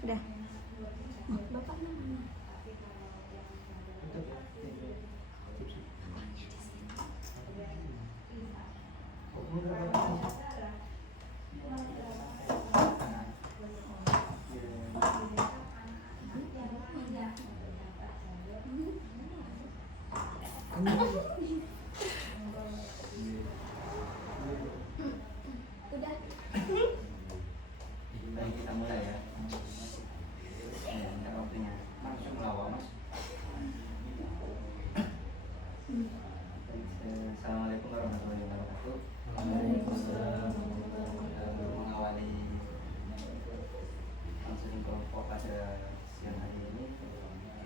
Udah. Bapak mana? Udah. Baik, kita mulai ya. Minta waktunya. Langsung melawak, Mas. Assalamualaikum warahmatullahi wabarakatuh. Waalaikumsalam. Untuk mengawali langsung kelompok pada siang hari ini,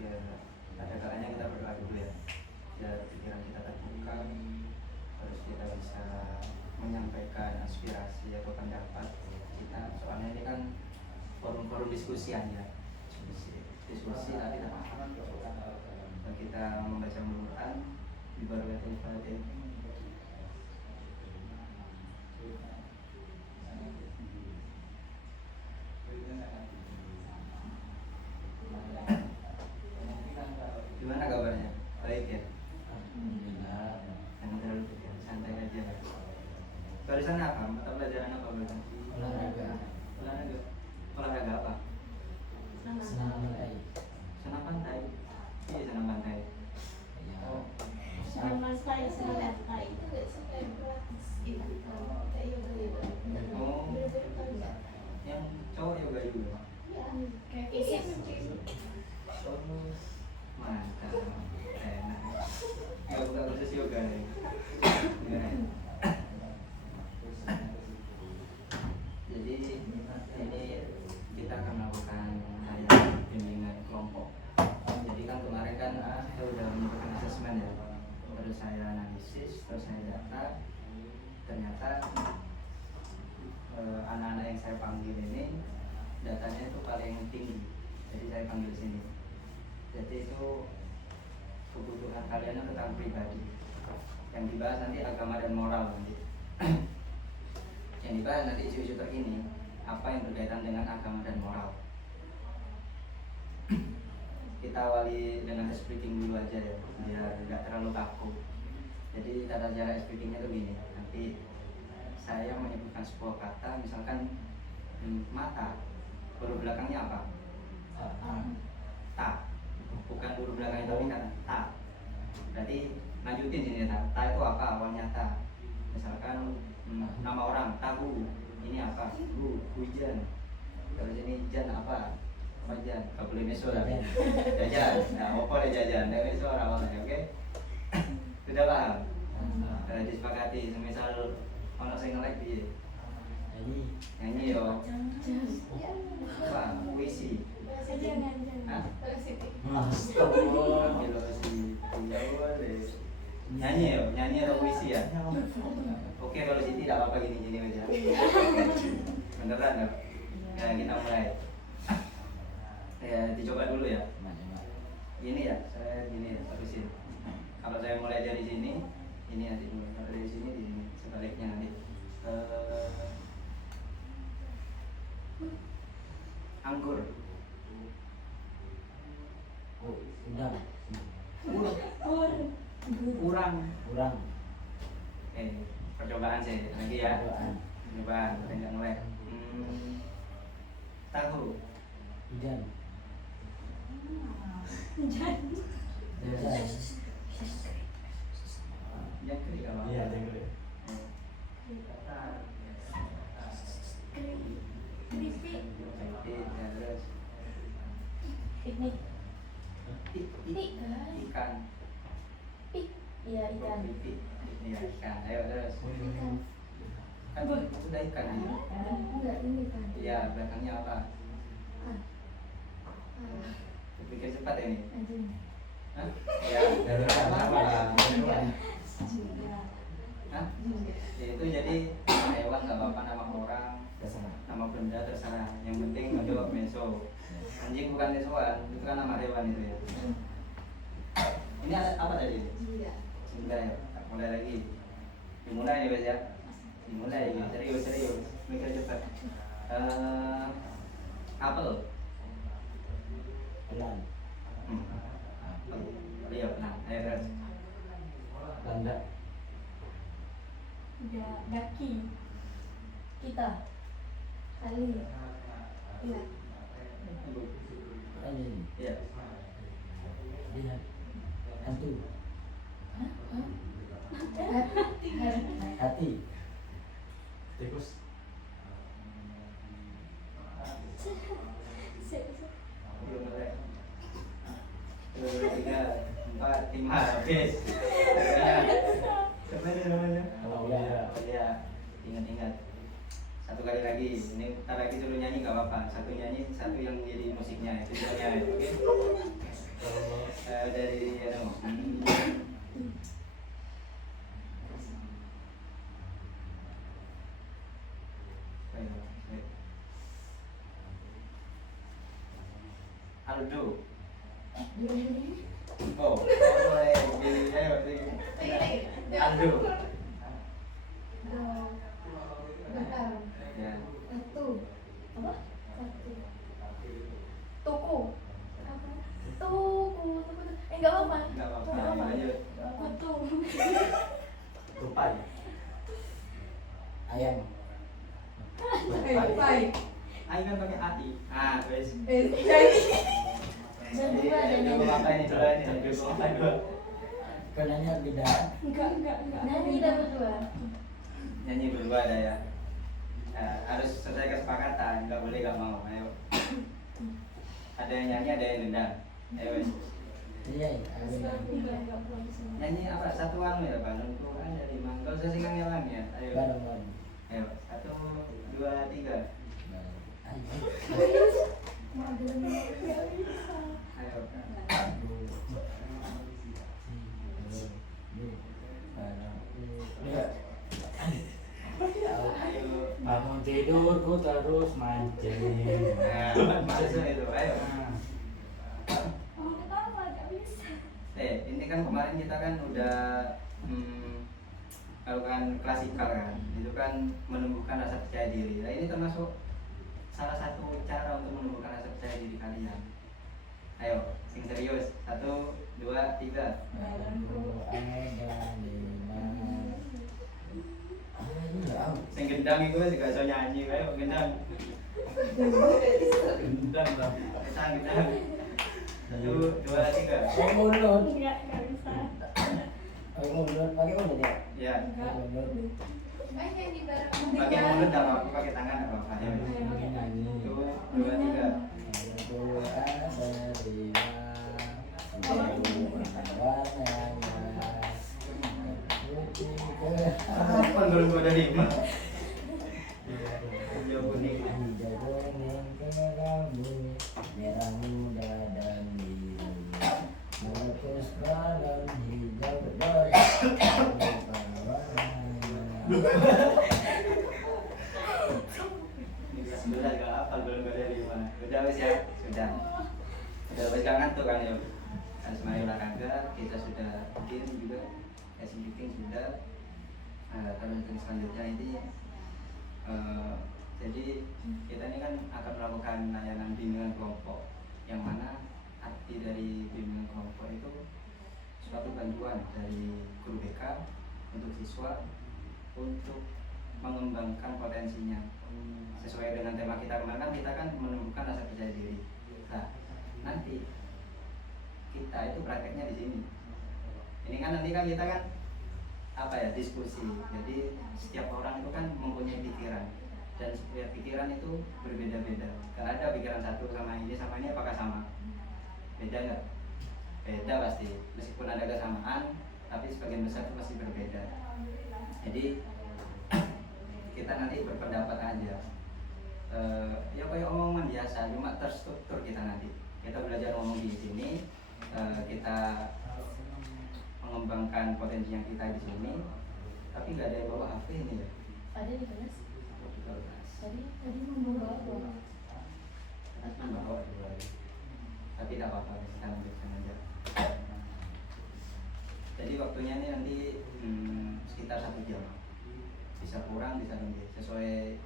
ya ada kalanya kita berdoa dulu ya. Biar pikiran kita terbuka, terus kita bisa menyampaikan aspirasi atau pendapat kita. Soalnya ini kan forum-forum diskusi aja, diskusi tapi tidak paham. Dan kita membaca Al-Quran di Barakatul Fatih. Gimana kabarnya? Baik ya? Jangan terlalu pikir, santai aja. Barusan apa? Mata pelajaran apa barusan? Olahraga. Olahraga. Olahraga apa? Senam pantai. Senam pantai. Iya, senam pantai. Ya. Senam pantai, senam pantai. Oh, yang cowok yoga juga. Kayak fisik. Oh, mantap. Enak. Nggak buka kursus yoga nih. Jadi ini kita akan melakukan kayak bimbingan kelompok. Jadi kan kemarin kan kita udah melakukan asesmen ya. Terus saya analisis, terus saya data. Ternyata anak-anak yang saya panggil ini datanya itu paling tinggi. Jadi saya panggil sini. Jadi itu kebutuhan kalian tentang pribadi. Yang dibahas nanti agama dan moral nanti. Yang dibahas nanti isu-isu terkini, apa yang berkaitan dengan agama dan moral. Kita awali dengan speaking dulu aja ya, biar tidak terlalu kaku. Jadi tata cara speakingnya itu gini. Nanti saya menyebutkan sebuah kata, misalkan mata, huruf belakangnya apa? Ta. Bukan huruf belakangnya tapi kata ta. Berarti lanjutin sini ta. Ta itu apa? Awalnya ta. Misalkan nama orang tahu, ini apa? Hujan. Terus ini jan apa? Apa jan? Gak boleh meso tapi jajan. Nah, apa boleh jajan? Tidak meso orang-orang, oke? Sudah paham? Disepakati. Semisal kalau saya nge-like dia nyanyi yo. Apa? Puisi. Hah? Astagfirullah. Filosofi. Ya boleh. Nyanyi yo, nyanyi atau puisi ya? Oke, kalau Siti tidak apa-apa gini-gini aja. Beneran ya? Ya, kita mulai. Ya, dicoba dulu ya. Ini ya, saya gini ya, terusin. Kalau saya mulai dari sini, ini nanti dulu. Kalau dari sini, di sini. Sebaliknya nanti. Anggur. Kurang. Percobaan sih lagi ya. Percobaan, kita nggak mulai. Tahu. Jangkrik apa? Iya, jangkrik. Piknik. Ikan. Iya, ikan. Iya, ikan. Ayo terus. Kan udah ikan ya? Enggak, ini kan. Iya, belakangnya apa? Pikir cepat ini. Hah? Iya. Hah? Ya, itu jadi hewan nggak apa-apa, nama orang, nama benda terserah. Yang penting menjawab meso. Anjing bukan mesoan, itu kan nama hewan itu ya. Ini ada apa tadi? Sudah ya, mulai lagi. Dimulai ya guys ya. Dimulai, serius. Mikir cepat. Apel. Bulan. Iya, nah, ayo terus. Tanda. Daki. Kita. Kali. Iya. Ini. Iya. Lihat. Hantu. Hati. Tikus. Belum mulai. 2, 3, 4, 5, habis. Siapa namanya? Oh ya. Oh iya, ingat-ingat. Satu kali lagi, ini ntar lagi suruh nyanyi nggak apa-apa. Satu nyanyi, satu yang jadi musiknya, itu dia, oke? Dari Aldo. Oh, boleh. Ayo, Aldo. Ya. Satu. Apa? Satu. Toko. Apa? Toko. Enggak apa-apa. Nggak apa-apa, lanjut. Kutu. Tupai. Ayam. Pai. Ayo kan pakai AI. Ah, guys. Dan dua ada Coba nyanyi. apa ini? Coba ini. Coba apa dua? Kenanya beda. Enggak. Nyanyi dan berdua. Nyanyi berdua ada ya. Harus sesuai kesepakatan, nggak boleh nggak mau. Ayo. Ada yang nyanyi, ada yang nendang. Ayo guys. Iya, ada. Nyanyi apa? Satu anu ya, Pak. Untuk ada 5. Nggak usah singgang-nyelang ya. Ayo. Bareng-bareng. Ayo. 1, 2, 3. Ayo. Ayo. Ayo. Bangun tidurku terus mancing. Nah, masuk itu. Ayo. Mau ketawa, nggak bisa. Ini kan kemarin kita kan udah melakukan klasikal kan, itu kan menumbuhkan rasa percaya diri. Nah ini termasuk salah satu cara untuk menumbuhkan rasa percaya diri kalian. Ayo, sing serius. 1, 2, 3. Barengku ada di mana? Iya, Sing gendang itu juga bisa nyanyi. Ayo gendang. Gendang lah. Gendang. 1, 2, 3. Pakai mulut. Nggak bisa. Pakai mulut. Pakai mulut ya? Ya. Pakai mulut. Nyanyi bareng. Pakai mulut dan aku pakai tangan apa apa. Ayo. Pakai nyanyi. 1, 2, 3. Barengku ada di mana? Warnanya putih Apa belum ada 5? Hijau kuning. hijau kuning kelabu, merah muda dan biru, meletus balon hijau berwarna Sudah gak apa belum ada 5. Udah wis ya, sudah. Udah wis gak ngantuk kan ya. Kan semuanya olahraga, kita sudah bikin juga, casing bikin sudah. Terus yang selanjutnya ini jadi kita ini kan akan melakukan layanan bimbingan kelompok, yang mana arti dari bimbingan kelompok itu suatu bantuan dari guru BK untuk siswa untuk mengembangkan potensinya sesuai dengan tema kita kemarin. Kan kita kan menumbuhkan rasa percaya diri. Nah, nanti kita itu prakteknya di sini. Ini kan nanti kan kita kan apa ya, diskusi. Jadi setiap orang itu kan mempunyai pikiran, dan setiap pikiran itu berbeda-beda. Kalau ada pikiran satu sama ini apakah sama? Beda nggak? Beda pasti. Meskipun ada kesamaan, tapi sebagian besar itu pasti berbeda. Jadi kita nanti berpendapat aja. Ya kayak omongan biasa, cuma terstruktur kita nanti. Kita belajar ngomong di sini, kita mengembangkan potensi yang kita di sini, tapi nggak ada yang bawa HP ini ya. Ada di kelas. Tadi membawa apa? Bawa dua. Tapi tidak apa-apa, kita lanjutkan aja. Jadi waktunya ini nanti sekitar 1 jam. Bisa kurang, bisa lebih, sesuai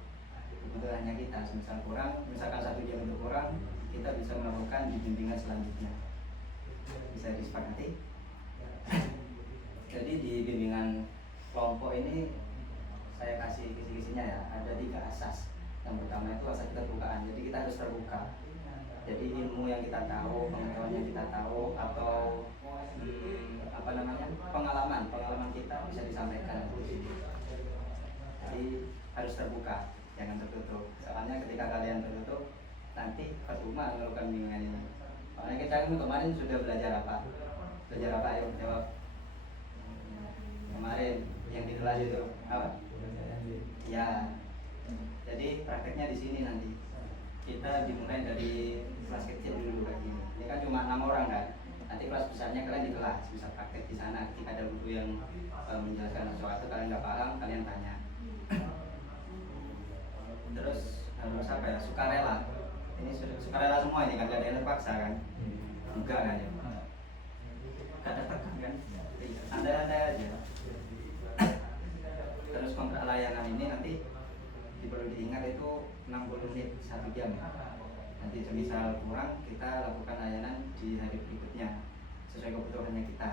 kebutuhannya kita. Misalkan 1 jam itu kurang, kita bisa bisa melakukan di bimbingan selanjutnya. Bisa disepakati. Jadi di bimbingan kelompok ini saya kasih kisi-kisinya ya, ada 3 asas. Yang pertama itu asas keterbukaan, jadi kita harus terbuka. Jadi ilmu yang kita tahu, pengetahuan yang kita tahu, atau pengalaman kita bisa disampaikan di sini. Jadi harus terbuka, jangan tertutup. Soalnya ketika kalian tertutup, nanti percuma melakukan bimbingan ini. Soalnya kita kemarin sudah belajar apa? Belajar apa? Ayo jawab. Kemarin yang di kelas itu apa? Ya. Jadi prakteknya di sini nanti. Kita dimulai dari kelas kecil dulu kayak gini. Ini kan cuma 6 orang kan. Nanti kelas besarnya kalian di kelas bisa praktek di sana. Ketika ada guru yang menjelaskan sesuatu kalian nggak paham, kalian tanya. Terus harus apa ya? Sukarela. Ini sukarela semua ini kan, gak ada yang terpaksa kan? Enggak kan ya? Gak tertekan kan? Ada aja. Terus kontrak layanan ini nanti perlu diingat itu 60 menit 1 jam. Nanti semisal kurang kita lakukan layanan di hari berikutnya sesuai kebutuhannya kita.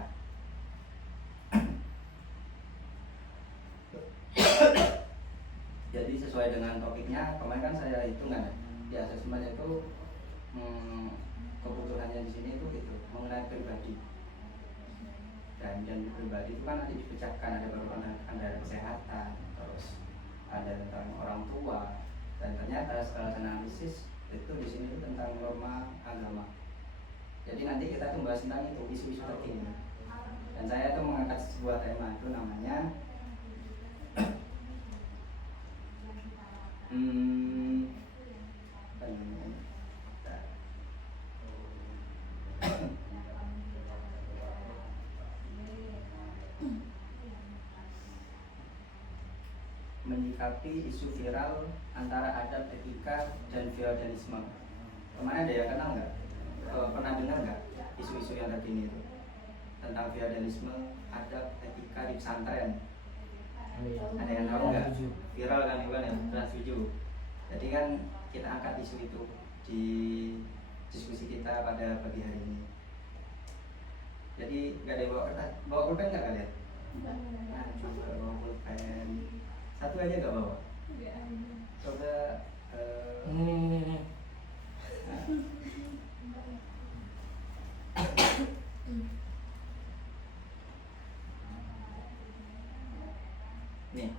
Jadi sesuai dengan topiknya kemarin kan saya hitung kan di asesmen itu kebutuhannya di sini itu gitu mengenai pribadi. Dan pribadi itu kan nanti dipecahkan, ada beberapa kesehatan, terus ada tentang orang tua, dan ternyata setelah analisis itu di sini itu tentang norma agama. Jadi nanti kita tuh bahas tentang itu isu-isu terkini. Dan saya tuh mengangkat sebuah tema itu namanya apa namanya? Menyikapi isu viral antara adat, etika, dan feodalisme. Kemana ada ya, kenal nggak? Pernah dengar nggak isu-isu yang terkini itu tentang feodalisme, adat, etika di pesantren? Ada yang tahu nggak? Viral kan juga ya, Trans 7. Jadi kan kita angkat isu itu di diskusi kita pada pagi hari ini. Jadi nggak ada yang bawa kertas, bawa pulpen nggak kalian? Nah, coba bawa pulpen. Satu aja gak bawa? Coba nih,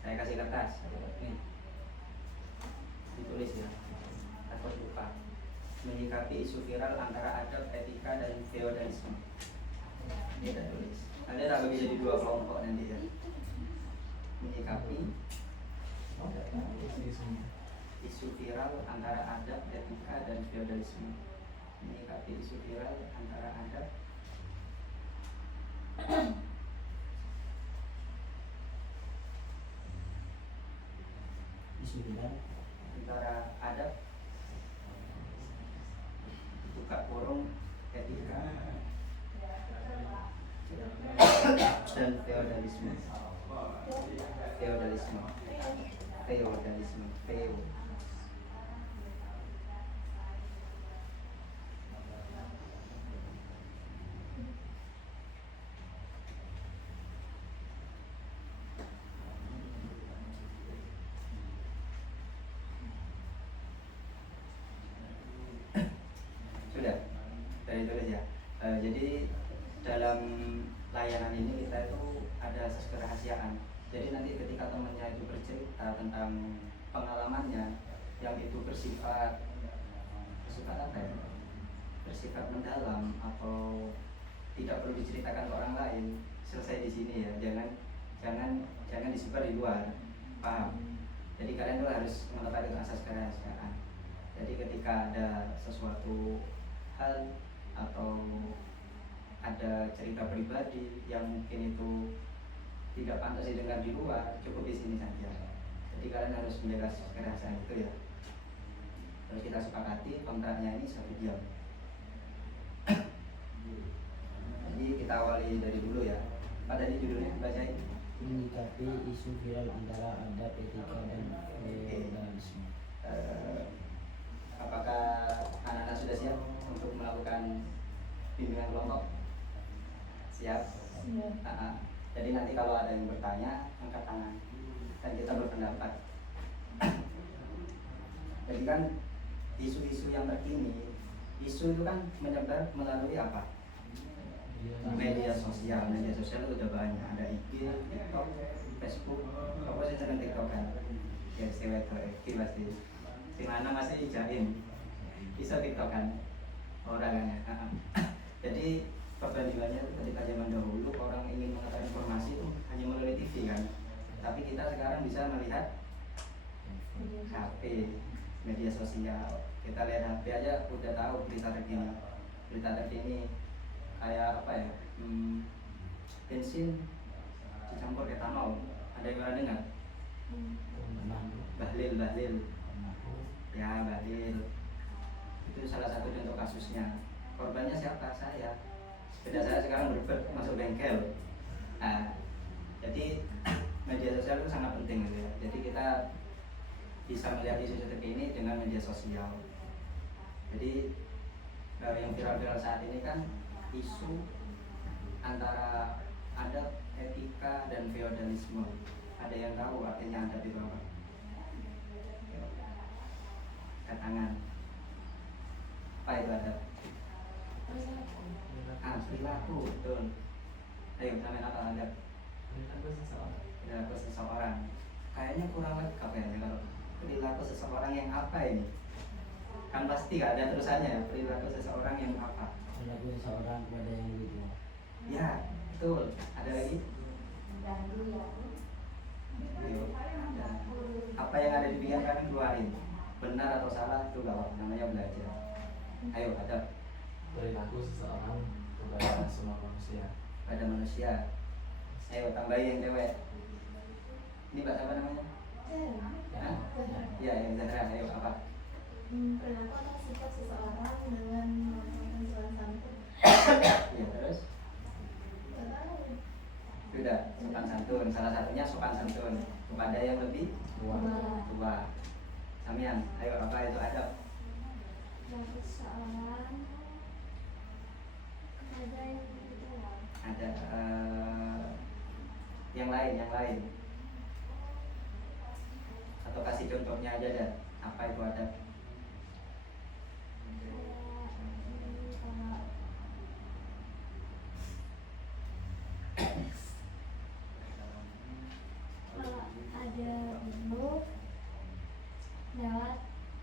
saya kasih kertas. Nih, ditulis ya. Takut lupa. Menyikapi isu viral antara adat, etika, dan feodalisme. Ini kita tulis. Nanti tak bagi jadi 2 kelompok nanti ya. Menyikapi isu viral antara adat, etika, dan feodalisme. Menyikapi isu viral antara adat, isu viral antara adat, buka kurung, etika, dan feodalisme. Feodalisme. Sudah, dari tulis ya. Jadi dalam layanan ini kita itu ada asas kerahasiaan. Jadi nanti ketika temannya itu bercerita tentang pengalamannya yang itu bersifat apa ya? Bersifat mendalam atau tidak perlu diceritakan ke orang lain, selesai di sini ya. Jangan disebar di luar. Paham? Jadi kalian tuh harus menetapkan itu asas kerahasiaan. Jadi ketika ada sesuatu hal atau ada cerita pribadi yang mungkin itu tidak pantas didengar di luar, cukup di sini saja. Jadi kalian harus menjaga kerahasiaan itu ya. Terus kita sepakati kontraknya ini 1 jam. Jadi kita awali dari dulu ya. Pada ini judulnya bacain. menyikapi isu viral antara adat, etika, dan feodalisme. Apakah anak-anak sudah siap untuk melakukan bimbingan kelompok? Siap? Iya. Jadi nanti kalau ada yang bertanya, angkat tangan dan kita berpendapat. Jadi kan isu-isu yang terkini, isu itu kan menyebar melalui apa? Media sosial. Media sosial itu udah banyak, ada IG, TikTok, Facebook. Aku sih sering TikTok kan. Ya cewek itu pasti. Di mana masih jaim? Bisa TikTok kan? Orang kan ya. Jadi perbandingannya ketika zaman dahulu orang ingin mengetahui informasi itu hanya melalui TV kan. Tapi kita sekarang bisa melihat HP, media sosial. Kita lihat HP aja udah tahu berita terkini. Berita terkini kayak apa ya? Bensin dicampur etanol. Ada yang pernah dengar? Bahlil. Ya, Bahlil. Itu salah satu contoh kasusnya. Korbannya siapa? Saya. Sepeda saya sekarang berbet masuk bengkel. Nah, jadi media sosial itu sangat penting gitu ya. Jadi kita bisa melihat isu terkini dengan media sosial. Jadi yang viral-viral saat ini kan isu antara adat, etika, dan feodalisme. Ada yang tahu artinya adat itu apa? Katangan. Apa itu adat? Perilaku, betul. Ayo, sampai apa adat? Perilaku seseorang. Kayaknya kurang lengkap ya kalau perilaku seseorang yang apa ini? Kan pasti gak ada terusannya ya, perilaku seseorang yang apa? Perilaku seseorang kepada yang lebih tua. Ya, betul. Ada lagi? Ayo, ada. Apa yang ada di pikiran kalian keluarin. Benar atau salah itu gak apa, namanya belajar. Ayo, ada. Perilaku seseorang kepada semua manusia. Pada manusia. Ayo, tambahin yang cewek. Ini Mbak siapa namanya? Hah? Ya, yang Zahra. Ayo, apa? Perilaku atau sikap seseorang dengan melakukan sopan santun. Ya, terus? Sudah, sopan santun. Salah satunya sopan santun kepada yang lebih tua. Samian, ayo apa itu adab? Perilaku seseorang kepada yang lebih tua. Ada yang lain. Atau kasih contohnya aja deh. Apa itu adab? Kalau ada guru lewat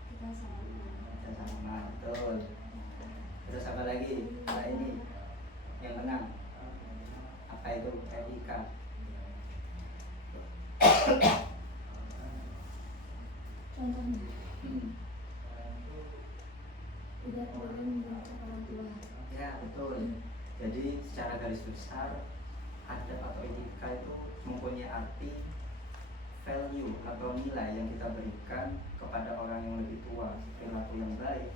kita salaman. Sama, betul. Terus apa lagi? Nah ini yang tenang. Apa itu etika? Contohnya, Hmm. tidak boleh membentak orang tua. Ya betul. Jadi secara garis besar adab atau etika itu mempunyai arti value atau nilai yang kita berikan kepada orang yang lebih tua, perilaku yang baik.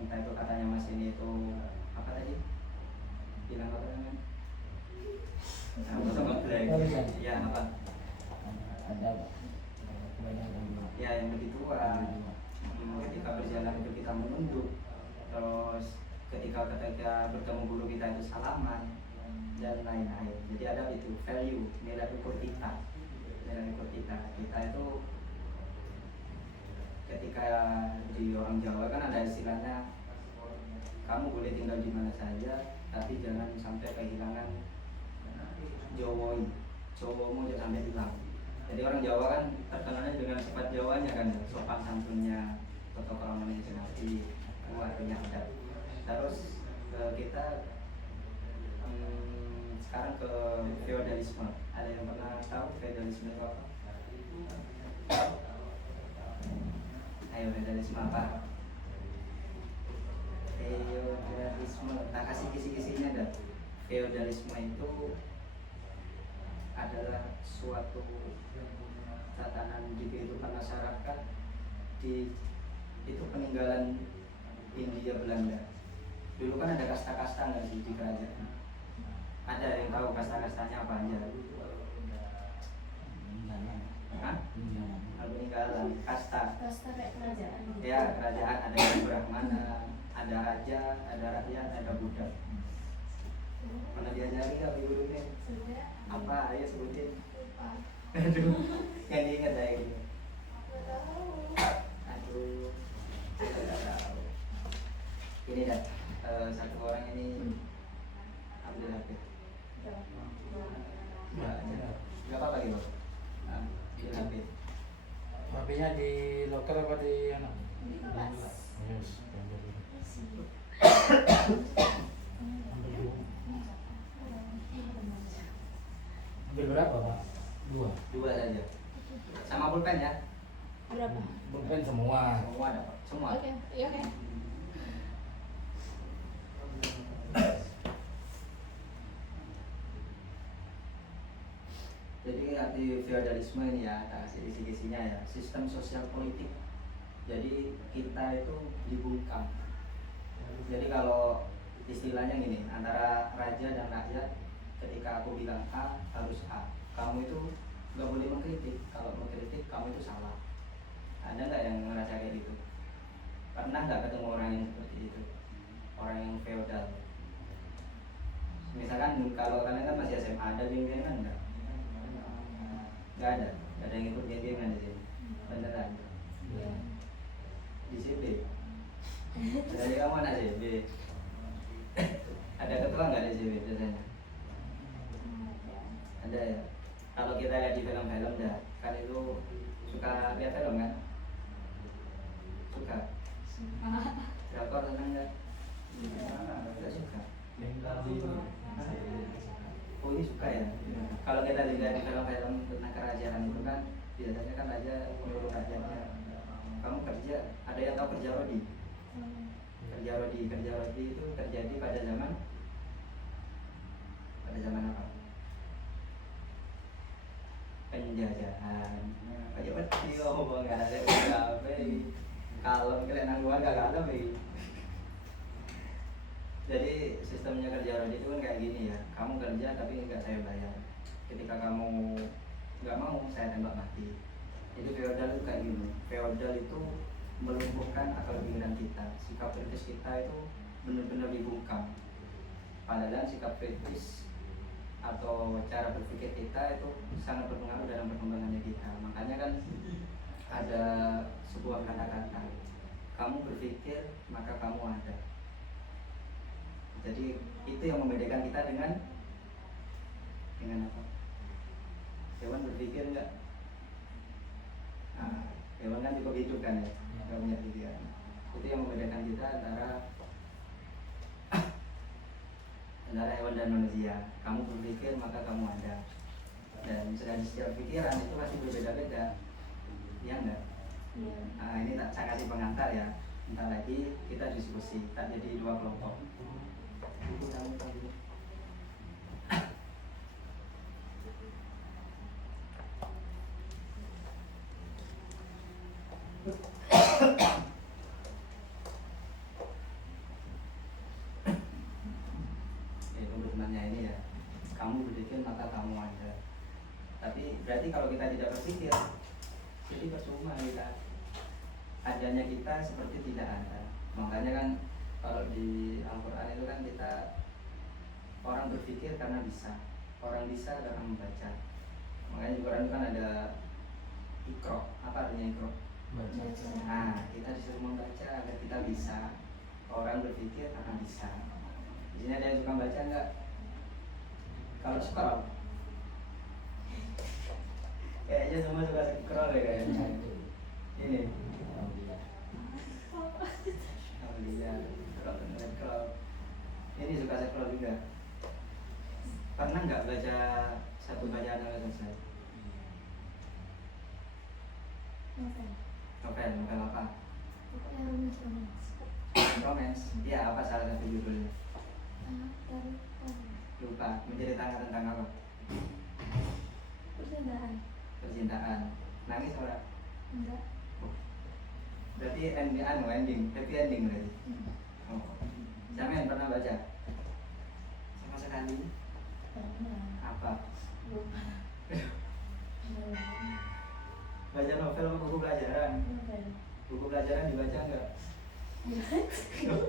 Entah itu katanya Mas ini itu apa tadi? Bilang apa namanya? Sama black. Ya apa? Ada kepada yang Ya yang lebih tua. Ketika berjalan itu kita menunduk. Terus ketika bertemu guru kita itu salaman dan lain-lain. Jadi ada itu value, nilai ukur kita. Nilai ukur kita itu ketika di orang Jawa kan ada istilahnya kamu boleh tinggal di mana saja tapi jangan sampai kehilangan Jawoi, Jawamu jangan sampai hilang. Jadi orang Jawa kan terkenalnya dengan sifat Jawanya kan, sopan santunnya, toto keramanya jenati, itu artinya adab. Terus kita sekarang ke feodalisme. Ada yang pernah tahu feodalisme itu apa? Ayo, feodalisme apa? Feodalisme, nah kasih kisi-kisinya dah. Feodalisme itu adalah suatu tatanan di kehidupan masyarakat itu peninggalan Hindia Belanda. Dulu kan ada kasta-kasta nggak sih di kerajaan? Ada yang tahu kasta-kastanya apa aja? Hah? Peninggalan, kasta. Kasta kayak kerajaan gitu. Ya, kerajaan ada yang Brahmana, ada raja, ada rakyat, ada budak. Pernah diajari nggak ibu gurunya? Sudah. Apa? Ayo sebutin. Lupa. Aduh, yang diingat aja gitu. Nggak tahu. Aduh, saya nggak tahu. Ini dah, satu orang ini ambil HP. Nggak apa-apa gitu. Ambil HP. HP-nya di loker apa di anak? Di kelas. Yes, ambil dulu. Ambil berapa, Pak? Dua. Dua saja. Sama pulpen ya? Berapa? Pulpen semua. Semua dapat. Semua. Oke, iya oke. Jadi arti feodalisme ini ya, tak kasih kisi-kisinya ya, sistem sosial politik. Jadi kita itu dibungkam. Jadi kalau istilahnya gini, antara raja dan rakyat, ketika aku bilang A harus A, kamu itu nggak boleh mengkritik. Kalau mengkritik kamu itu salah. Ada nggak yang ngerasa kayak gitu? Pernah nggak ketemu orang yang seperti itu? Orang yang feodal. Misalkan kalau kalian kan masih SMA, ada geng-gengan nggak? Nggak ada. Nggak ada yang ikut geng-gengan di sini. Beneran. Iya. Di CB. Dari kamu anak CB. Ada ketua nggak di CB biasanya? Ada ya. Kalau kita lihat di film-film dah, kan itu suka lihat film kan? Suka. Drakor seneng nggak? Nggak suka. Oh ini suka ya. Kalau kita lihat di film-film tentang kerajaan itu kan biasanya kan raja menyuruh rakyatnya, kamu kerja. Ada yang tahu kerja rodi? Kerja rodi itu terjadi pada zaman apa? Penjajahan. Kayak peti ngomong nggak ada apa kalau kalian nangguan gak ada Jadi sistemnya kerja rodi itu kan kayak gini ya, kamu kerja tapi nggak saya bayar. Ketika kamu nggak mau, saya tembak mati. Itu feodal itu kayak gini. Feodal itu melumpuhkan akal pikiran kita, sikap kritis kita itu benar-benar dibungkam. Padahal sikap kritis atau cara berpikir kita itu sangat berpengaruh dalam perkembangannya kita. Makanya kan ada sebuah kata-kata, kamu berpikir maka kamu ada. Jadi itu yang membedakan kita dengan apa? Hewan berpikir enggak? Nah, hewan kan cukup hidup kan ya, nggak punya pikiran. Itu yang membedakan kita antara hewan dan manusia. Kamu berpikir maka kamu ada. Dan sedang setiap pikiran itu pasti berbeda-beda. Iya enggak? Iya. Nah, ini saya kasih pengantar ya. Entar lagi kita diskusi, tak jadi dua kelompok. Teman-temannya ini ya, kamu berpikir maka kamu ada. Tapi berarti kalau kita tidak berpikir, jadi percuma kita. Adanya kita seperti tidak ada. Makanya kan kalau di Al-Quran itu kan kita, orang berpikir karena bisa, orang bisa karena membaca. Makanya di Quran itu kan ada ikro. Apa artinya ikro? Baca. Nah, kita disuruh membaca agar kita bisa. Orang berpikir karena bisa. Di sini ada yang suka baca enggak? Kalau scroll, kayaknya semua suka scroll ya kayaknya. Ini. Scroll. Ini suka scroll juga. Pernah nggak baca satu bacaan yang selesai? Novel apa? Pokoknya rumus. Romance. Iya, apa salah satu judulnya? Dari Lupa. Menceritakan tentang apa? percintaan. Percintaan. Nangis orang? Enggak. Berarti ending, happy ending berarti. Oh. Sampean pernah baca? Sama sekali. Pernah. Apa? Lupa. Baca novel atau buku pelajaran? Novel. Buku pelajaran dibaca enggak? Enggak.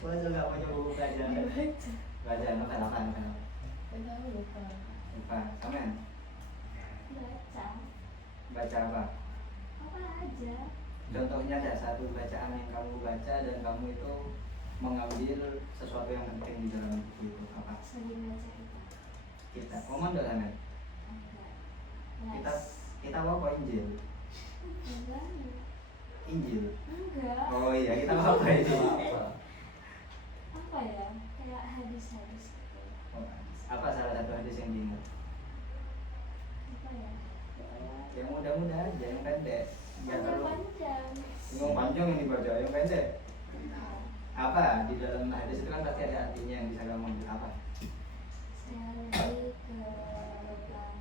Masa nggak mau nyoba buku pelajaran? Baca. Baca novel apa novel? Tahu lupa. Lupa. Kamen? Baca. Baca apa? Apa aja? Contohnya ada satu bacaan yang kamu baca dan kamu itu mengambil sesuatu yang penting di dalam buku itu apa? Sering baca kita. Kita. Ngomong dong Kamen? Enggak. Kita mau apa Injil? Enggak. Injil. Enggak. Oh iya kita mau apa itu? Apa? Apa ya? Kayak hadis-hadis gitu. Oh, apa salah satu hadis yang diingat? Apa ya? Yang mudah-mudah aja, yang pendek. Biar Yang kalau panjang. yang panjang yang dibaca, yang pendek. Apa di dalam hadis itu kan pasti ada artinya yang bisa kamu ambil apa? Saya lebih ke program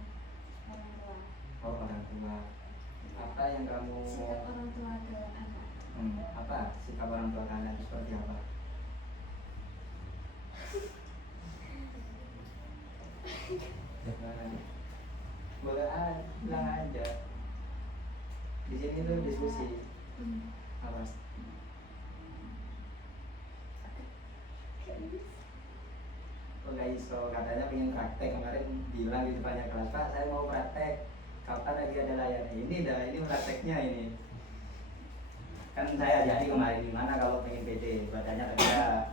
orang tua. Oh orang tua. Apa yang kamu Sikap orang tua ke anak. apa sikap orang tua ke anak itu seperti apa? Boleh bilang aja. Di sini tuh diskusi apa? Oh nggak iso, katanya pengen praktek kemarin bilang di depannya kelas, Pak saya mau praktek. Kapan lagi ada layanan? Ini dah, ini prakteknya ini. Kan saya jadi kemarin gimana kalau pengen PD, badannya kerja,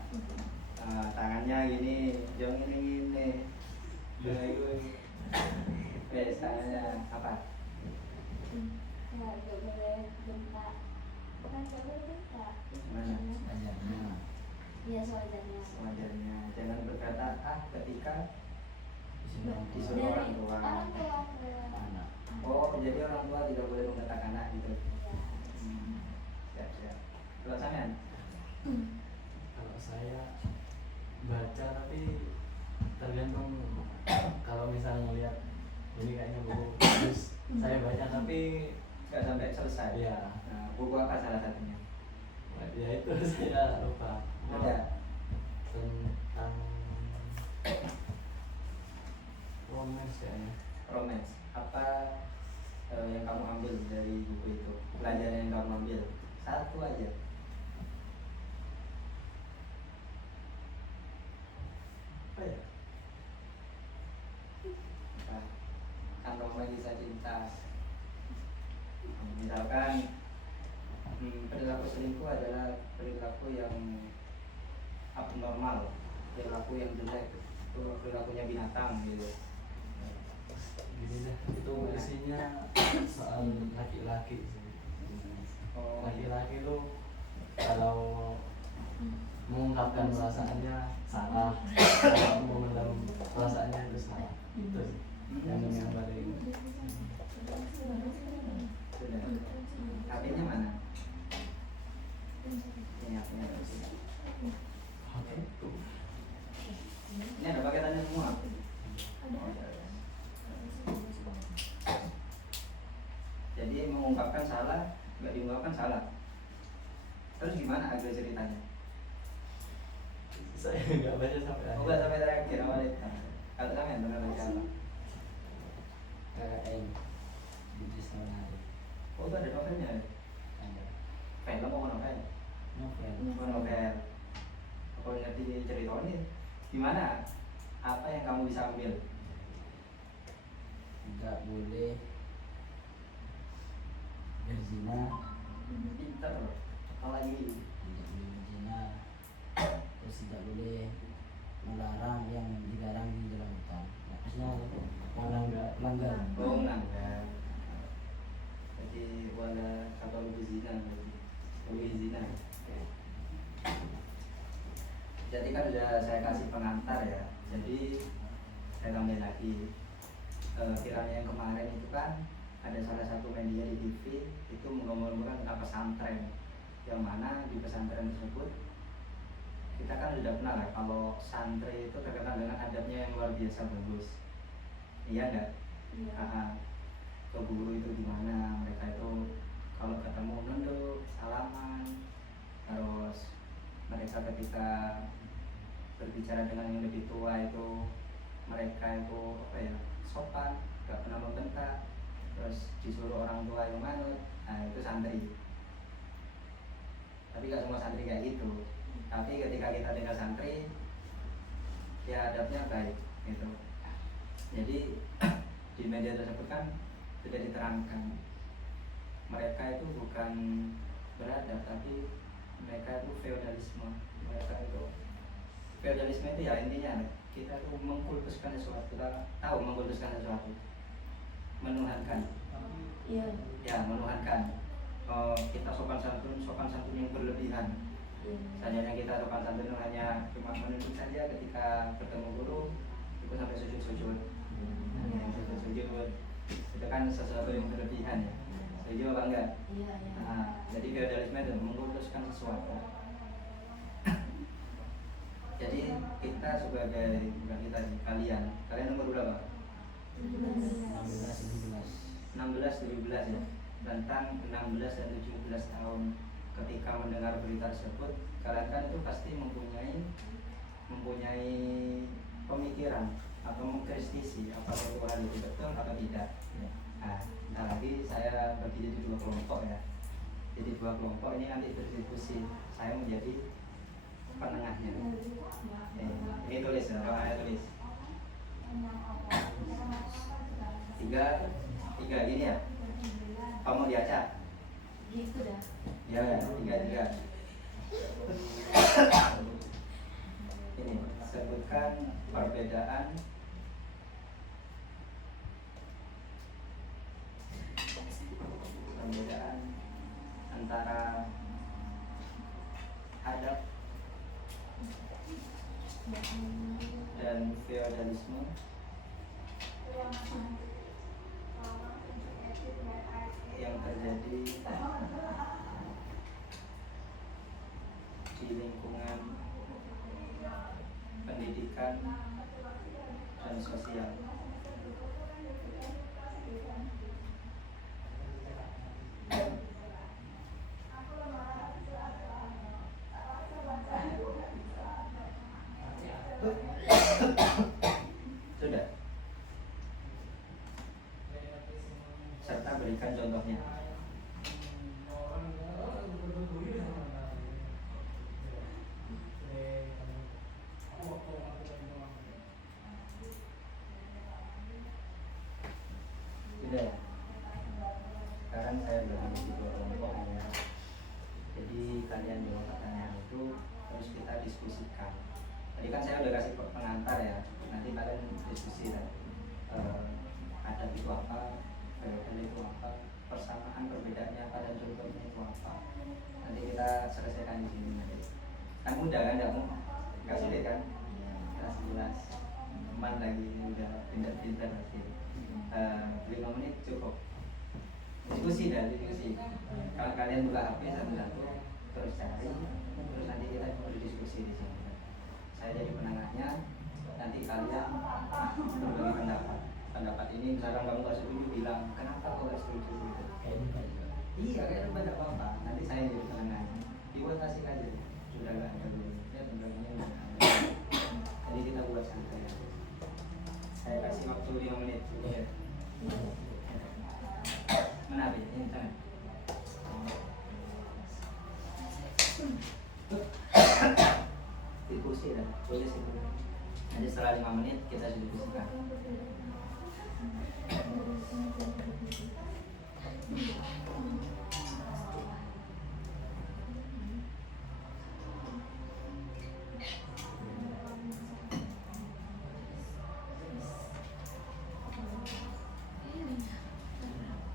tangannya gini, jong ini. Tangannya apa? Ya, gak boleh bentak. Kan gak boleh bentak. Gimana? Ajarnya. Iya, soalnya. Sewajarnya, jangan berkata ketika disuruh disuruh Dari orang tua. orang tua ke anak. Oh, jadi orang tua tidak boleh membentak anak gitu. Iya. Siap, siap. Kalau sampean? Kalau saya baca tapi tergantung, kalau misalnya lihat ini kayaknya buku bagus, saya baca tapi Nggak sampai selesai. ya Nah, buku apa salah satunya? ya itu saya lupa. Ada. Tentang romance kayaknya. Romance. Apa yang kamu ambil dari buku itu? Pelajaran yang kamu ambil? Satu aja. Apa ya? Nah, kantong kisah cinta. Misalkan perilaku selingkuh adalah perilaku yang abnormal, perilaku yang jelek, itu perilakunya binatang gitu. Gini deh, itu isinya soal laki-laki sih. Oh, Laki-laki tuh kalau mengungkapkan perasaannya salah, kalau memendam perasaannya itu salah. Itu sih yang paling. sudah. HP-nya mana? Ini HP-nya terus. Oke, itu. Ini ada paketannya semua. Jadi mengungkapkan salah, nggak diungkapkan salah. Terus gimana agar ceritanya? Saya nggak baca sampai Oh, nggak sampai terakhir awalnya. Kalau sampai pernah baca apa? KKN di setengah hari. Oh, itu ada novelnya. Ada Film apa novel? novel. Oh, novel. Aku ngerti ceritanya. Gimana? Apa yang kamu bisa ambil? Tidak boleh berzina, Pinter. Apalagi tidak boleh berzina, terus tidak boleh melarang yang dilarang di dalam hutan. Maksudnya melanggar. oh melanggar. Jadi wala kata lebih zina berarti. Lebih zina. Jadi kan sudah saya kasih pengantar ya. Jadi saya tambahin lagi. Kiranya yang kemarin itu kan ada salah satu media di TV itu mengomongkan tentang pesantren, yang mana di pesantren tersebut kita kan sudah kenal ya kalau santri itu terkenal dengan adabnya yang luar biasa bagus. Iya enggak? Ke guru itu gimana, mereka itu kalau ketemu nunduk, salaman, terus mereka ketika berbicara dengan yang lebih tua itu mereka itu apa ya, sopan, gak pernah membentak, terus disuruh orang tua yang manut. Nah itu santri, tapi gak semua santri kayak gitu. Tapi ketika kita tinggal santri, ya adabnya baik gitu. Jadi di media tersebut kan sudah diterangkan mereka itu bukan beradab, tapi mereka itu feodalisme. Mereka itu feodalisme itu ya intinya kita tuh mengkultuskan sesuatu. Kita tahu mengkultuskan sesuatu, menuhankan. Iya. Ya menuhankan. Kita sopan santun yang berlebihan. Seandainya kita sopan santun hanya cuma menunduk saja ketika bertemu guru, itu sampai sujud-sujud. Sujud-sujud itu kan sesuatu yang berlebihan ya. Setuju apa enggak? Iya. Nah, jadi feodalisme itu mengkultuskan sesuatu. Jadi kita sebagai bukan kita sih, kalian nomor berapa? 16 17 ya. Tentang 16 dan 17 tahun ketika mendengar berita tersebut, kalian kan itu pasti mempunyai pemikiran atau mengkritisi apakah itu hal itu betul atau tidak. Nah, lagi saya bagi jadi dua kelompok ya. Jadi dua kelompok ini nanti berdiskusi. Saya menjadi penengahnya. Ini tulis ya, kalau saya tulis. Tiga gini ya. Kamu diacak? Gitu dah. Ya, tiga. Ini sebutkan perbedaan antara adab dan feodalisme yang terjadi di lingkungan pendidikan dan sosial. Sudah. Serta berikan contohnya. Sudah. Sekarang saya bagi dua kelompok ya. Jadi kalian jawab pertanyaan itu terus kita diskusikan. Tadi kan saya udah kasih pengantar ya. Nanti kalian diskusi ya. Adab itu apa, feodal itu apa, persamaan perbedaannya apa dan contohnya itu apa. Nanti kita selesaikan di sini nanti. Kan mudah kan, nggak sulit kan? Jelas. Teman lagi udah pintar-pintar pasti. 5 menit cukup. Diskusi. Kalau kalian buka HP satu-satu terus cari, terus nanti kita berdiskusi di sini. Saya jadi penengahnya, nanti kalian berbagi pendapat ini. Misalkan kamu nggak setuju, bilang kenapa kau nggak setuju gitu. Iya, kayak debat nggak apa-apa. Nanti saya jadi penengahnya. Divotasi aja, sudah nggak ada dulu. Ya tentunya udah ada. Jadi kita buat santai. Saya kasih waktu 5 menit cukup ya. Menarik, ini tangan. Diskusi dah, tulis itu. Nanti setelah 5 menit kita diskusikan.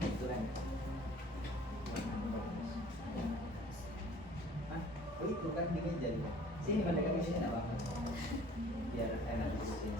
Itu kan. Hah? Oh itu kan di meja juga. Sini mendekat ke sini enggak apa-apa. Biar enak di sini.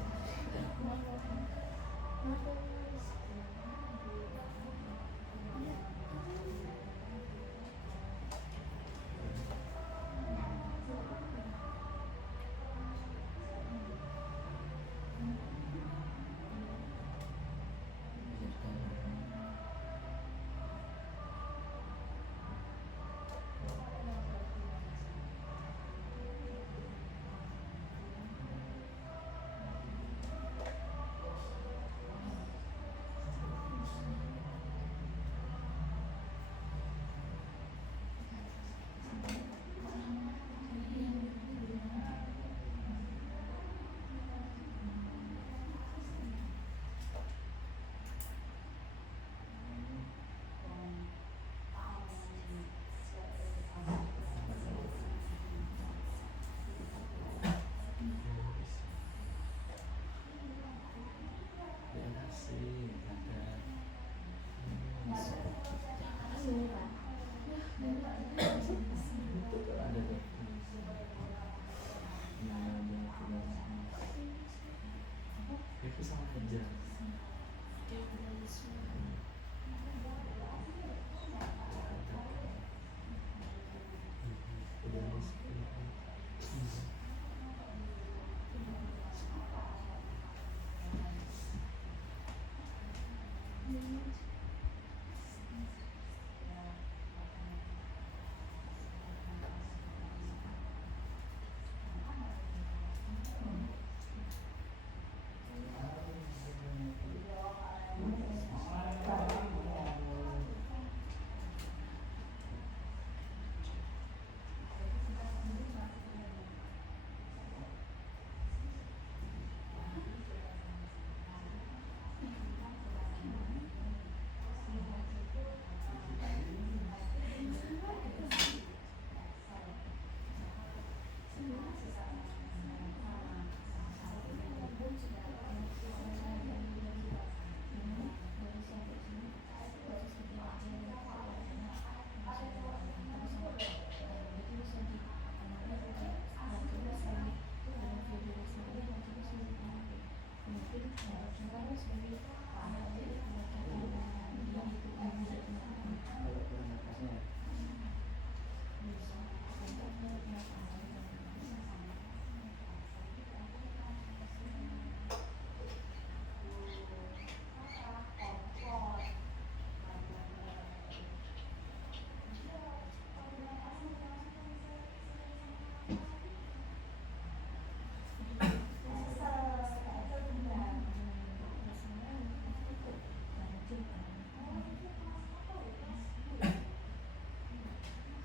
Kalau kurang nafasnya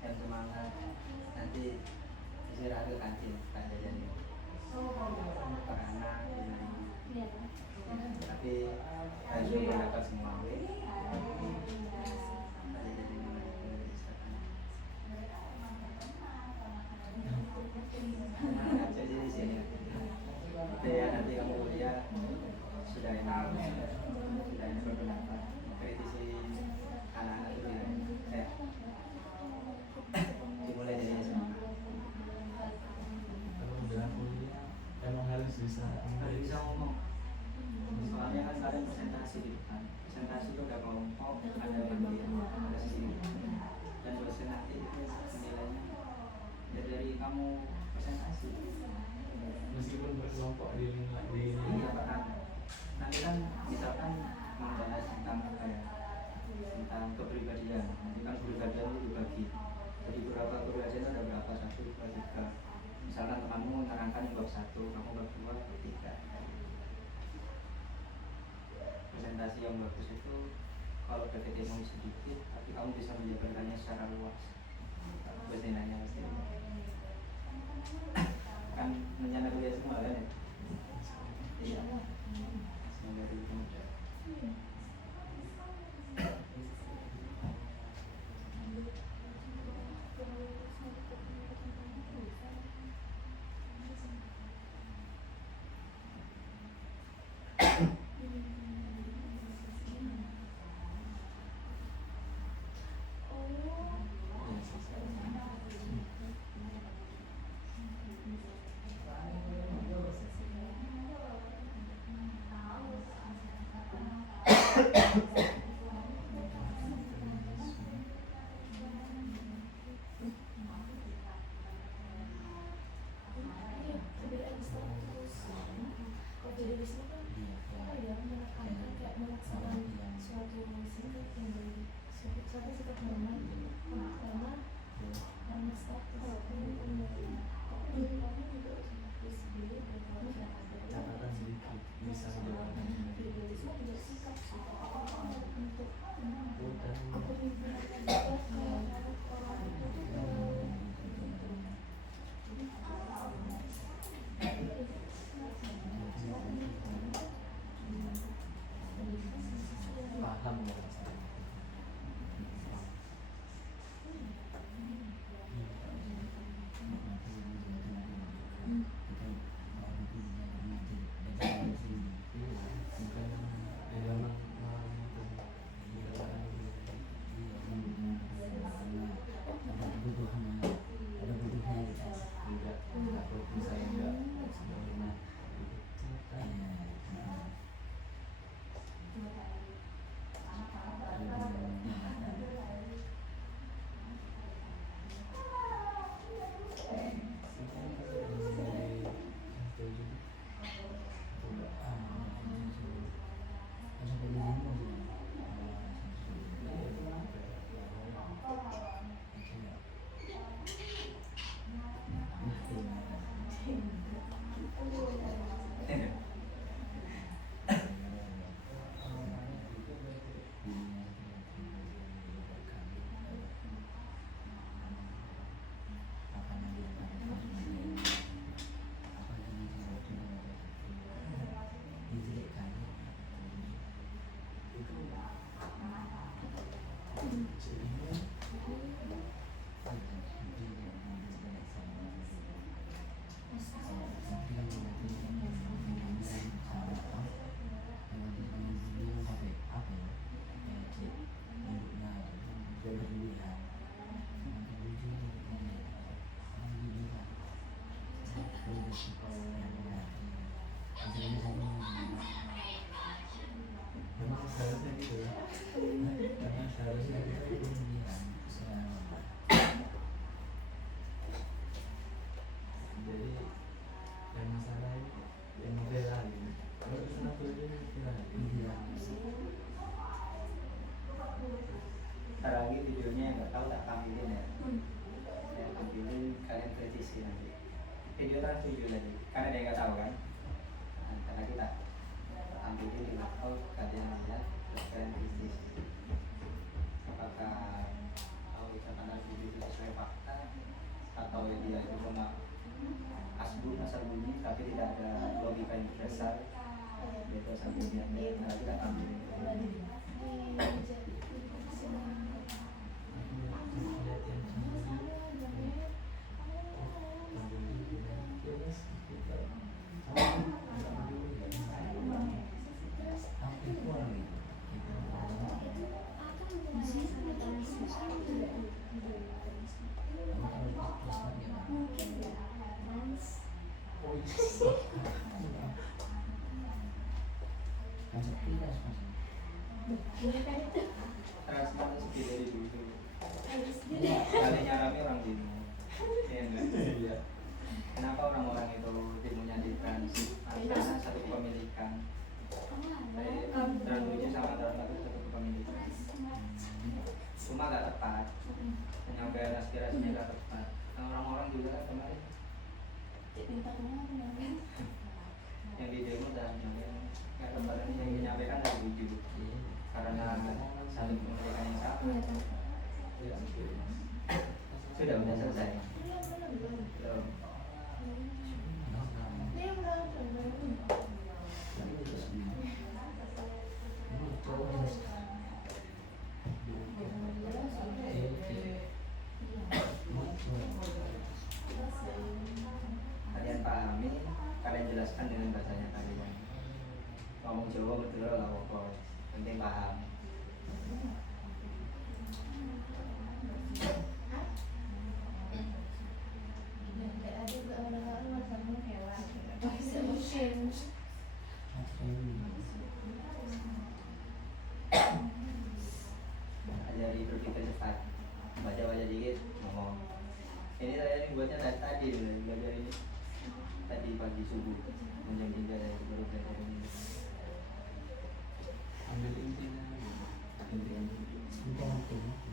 yang semangat nanti istirahat ke kantin tak jajan per anak tapi harus dapat semua jadi di sini ya nanti kamu kuliah sudah enak berpendapat kritisi anak-anak itu dimulai dari SMA. Kalau bilang kuliah emang harus bisa Harus bisa ngomong. Soalnya kan ada presentasi di depan. Presentasi itu ada kelompok, ada bagian, ada sini. Dan dosen nanti menilainya dari kamu presentasi. meskipun berkelompok di Iya Pak. Nanti kan misalkan membahas tentang apa ya? Tentang kepribadian. Nanti kan kepribadian itu dibagi. Jadi beberapa kepribadian ada berapa? 1, 2, 3. Misalkan temanmu menerangkan yang bab 1, kamu bab 2, bab 3. Presentasi yang bagus itu kalau ketemu sedikit, tapi kamu bisa menjabarkannya secara luas. Bahasa nanya pasti. Kan menyana kuliah semua kan ya? Iya. Semoga itu mudah. catatan sedikit bisa menjalankan Memang seharusnya gitu ya. Karena seharusnya gitu. Jadi yang masalah ini yang membela gitu. Kalau kesana tuh dia viral. Ntar lagi videonya nggak tahu tak tampilin ya. Saya tampilin, kalian kritisi nanti. Video kan video lagi, karena dia nggak tahu kan. Nah, ntar lagi tak tampilin di laptop, kalian lihat, terus kalian kritisi. Apakah ucapan video itu sesuai fakta atau dia itu cuma asal bunyi tapi tidak ada logika yang dasar, gitu sampai dia nanti tak tampilin. Transmart sepi dari dulu. Kalinya rame orang demo. Iya enggak? Iya. Kenapa orang-orang itu demonya di trans? Karena satu kepemilikan. Trans lucu sama trans itu satu kepemilikan. Cuma gak tepat. Penyampaian aspirasinya gak tepat. Nah, orang-orang juga kan kemarin yang di demo dan yang gak tepat ini yang menyampaikan gak lucu. Karena saling kepemilikan yang sama. Sudah selesai. Belum. Kalian pahami, kalian jelaskan dengan bahasanya kalian. Ngomong Jawa betul lah pokok, penting paham. Ajari berpikir cepat, baca dikit, ngomong. Ini saya ini buatnya dari tadi, belajar ini tadi pagi subuh, jam 3 saya baru belajar ini. Ambil intinya. Sudah. Sudah.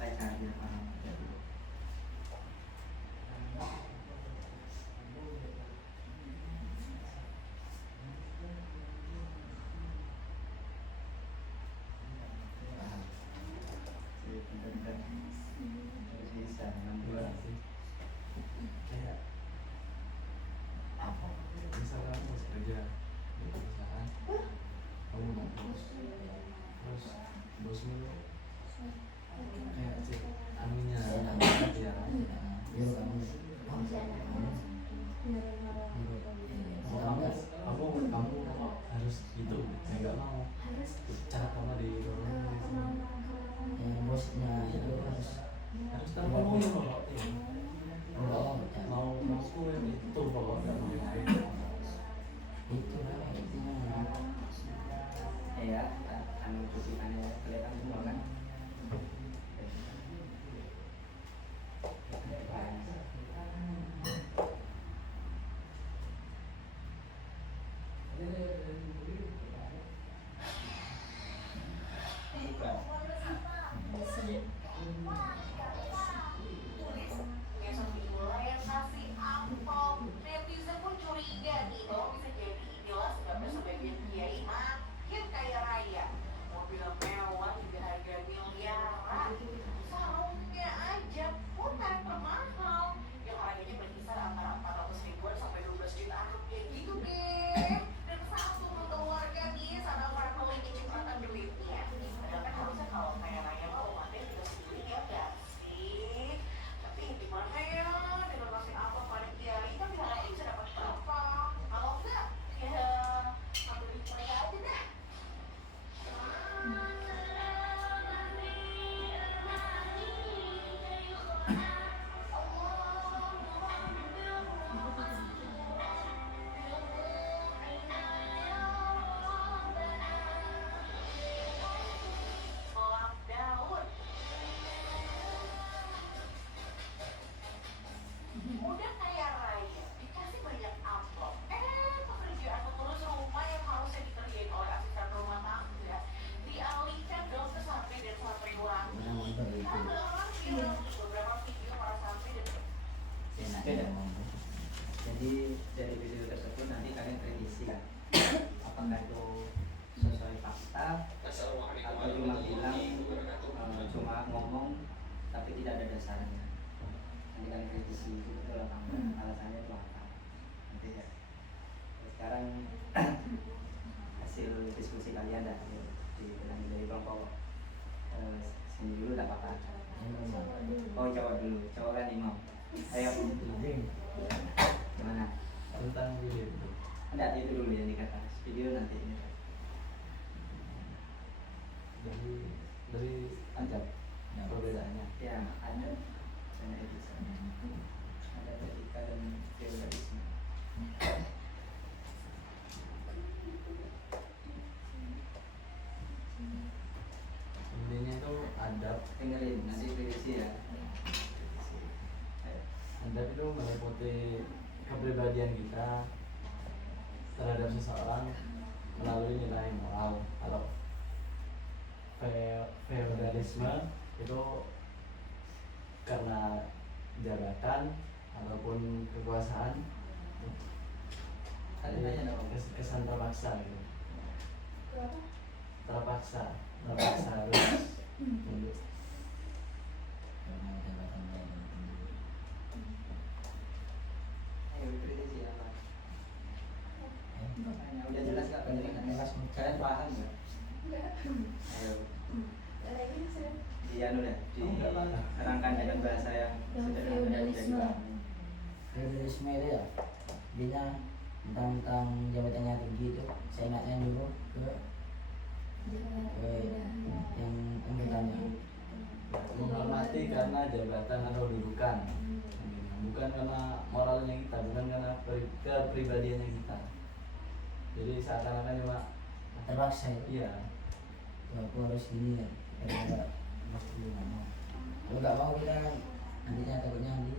Saya cari paham. Benar-benar harus bisa 6 bulan. Kayak apa? Misalkan kamu kerja di perusahaan, kamu nggak bos, terus bosmu kayak cek anunya, ya. Kamu harus gitu, saya nggak mau. Cara kamu di Bosnya itu harus terpenuhi pokoknya. Mau aku yang itu pokoknya mau yang lain. itu intinya. Ya, anu cuciannya kelihatan semua kan? Besok dimulai nasi ampau. Netizen pun curiga nih kalau bisa jadi inilah sebabnya sebagian kiai makin kaya raya. Mobil mewah juga harga miliar. Enaknya Beda. ngomong. Jadi dari video tersebut nanti kalian kritisi kan, apakah itu sesuai fakta atau cuma bilang cuma ngomong tapi tidak ada dasarnya. Nanti kalian kritisi itu betul apa enggak, alasannya itu apa. Nanti ya. Sekarang hasil diskusi kalian dah dari kelompok sini dulu tak apa-apa. Oh jawab dulu, jawab kan Imam. Ayo, gimana? Tentang video itu. Enggak, itu dulu yang dikata video nanti. Dari adab perbedaannya. Ya ada dan etika, ada etika dan feudalisme. Intinya itu adab. Dengerin nanti kritisi ya. Ayo. Adab itu meliputi kepribadian kita terhadap seseorang melalui nilai moral. Kalau feudalisme itu karena jabatan ataupun kekuasaan, Kalian tanya dong. kesan terpaksa gitu. Berapa? terpaksa harus tunduk. Karena jabatannya yang tinggi. Ayo kritisi apa? Eh, Tanya, udah jelas nggak penjelasannya? Jelas. Kalian paham nggak? Ayo Lagi saya di anu ya, diterangkan dengan bahasa yang Yang sederhana dan feudalisme. mudah dipahami. feudalisme itu ya, dia tentang jabatannya tinggi itu. Saya ingatnya dulu ke yang bertanya. Menghormati karena jabatan atau dudukan, bukan karena moralnya kita, bukan karena kepribadiannya kita. Jadi seakan-akan cuma Terpaksa ya. iya. Aku harus gini ya, karena mesti ngomong. Kalau nggak mau kita nantinya takutnya nanti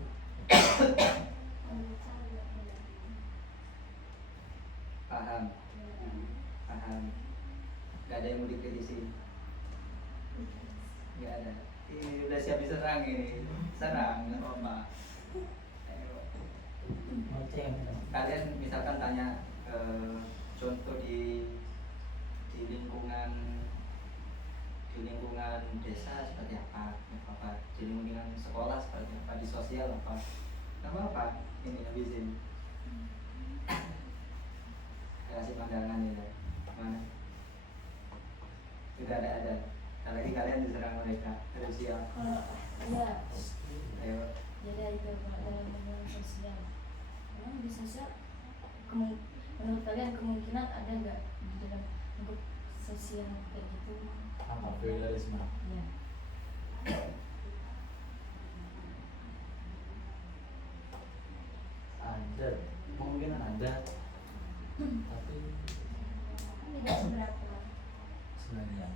Paham, paham. Gak ada yang mau dikritisi. Gak ada. Ih, udah siap diserang ini. Serang, nggak apa-apa. Ayo. ngoceh. Kalian misalkan tanya contoh di lingkungan desa seperti apa, di lingkungan sekolah seperti apa, di sosial apa, nggak apa-apa. Ini habisin. Kasih pandangan ya, mana? Tidak ada. Lagi kalian diserang mereka terus ya. kalau ya Ayo. jadi itu kalau dalam hubungan sosial memang di sosial menurut kalian kemungkinan ada nggak di dalam lingkup sosial kayak gitu Apa feudalisme? ya Ada, kemungkinan ada, tapi tidak seberapa Sebagian.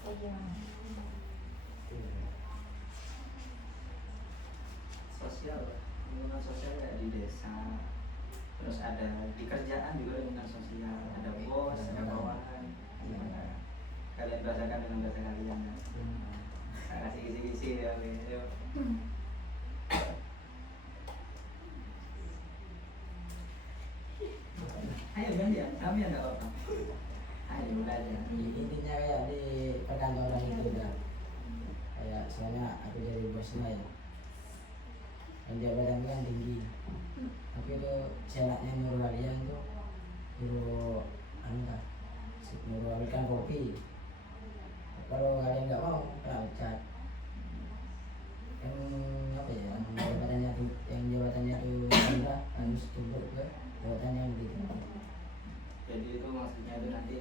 kayak gimana Sosial, lingkungan sosial kayak di desa, terus ada di kerjaan juga lingkungan sosial, ada bos, ada bawahan. Gimana? Kalian bahasakan dengan bahasa kalian ya. Kasih kisi-kisi ya, ayo. Ayo gantian, kami ada apa? Ayo belajar. Intinya kayak di perkantoran itu udah kayak soalnya aku jadi bosnya ya, yang jabatan kan tinggi, tapi itu senaknya nyuruh kalian tuh nyuruh nyuruh ambilkan kopi. Kalau kalian nggak mau kena pecat. Yang apa ya, yang jabatannya tuh rendah harus tunduk ke jabatan yang lebih tinggi. Jadi itu maksudnya itu nanti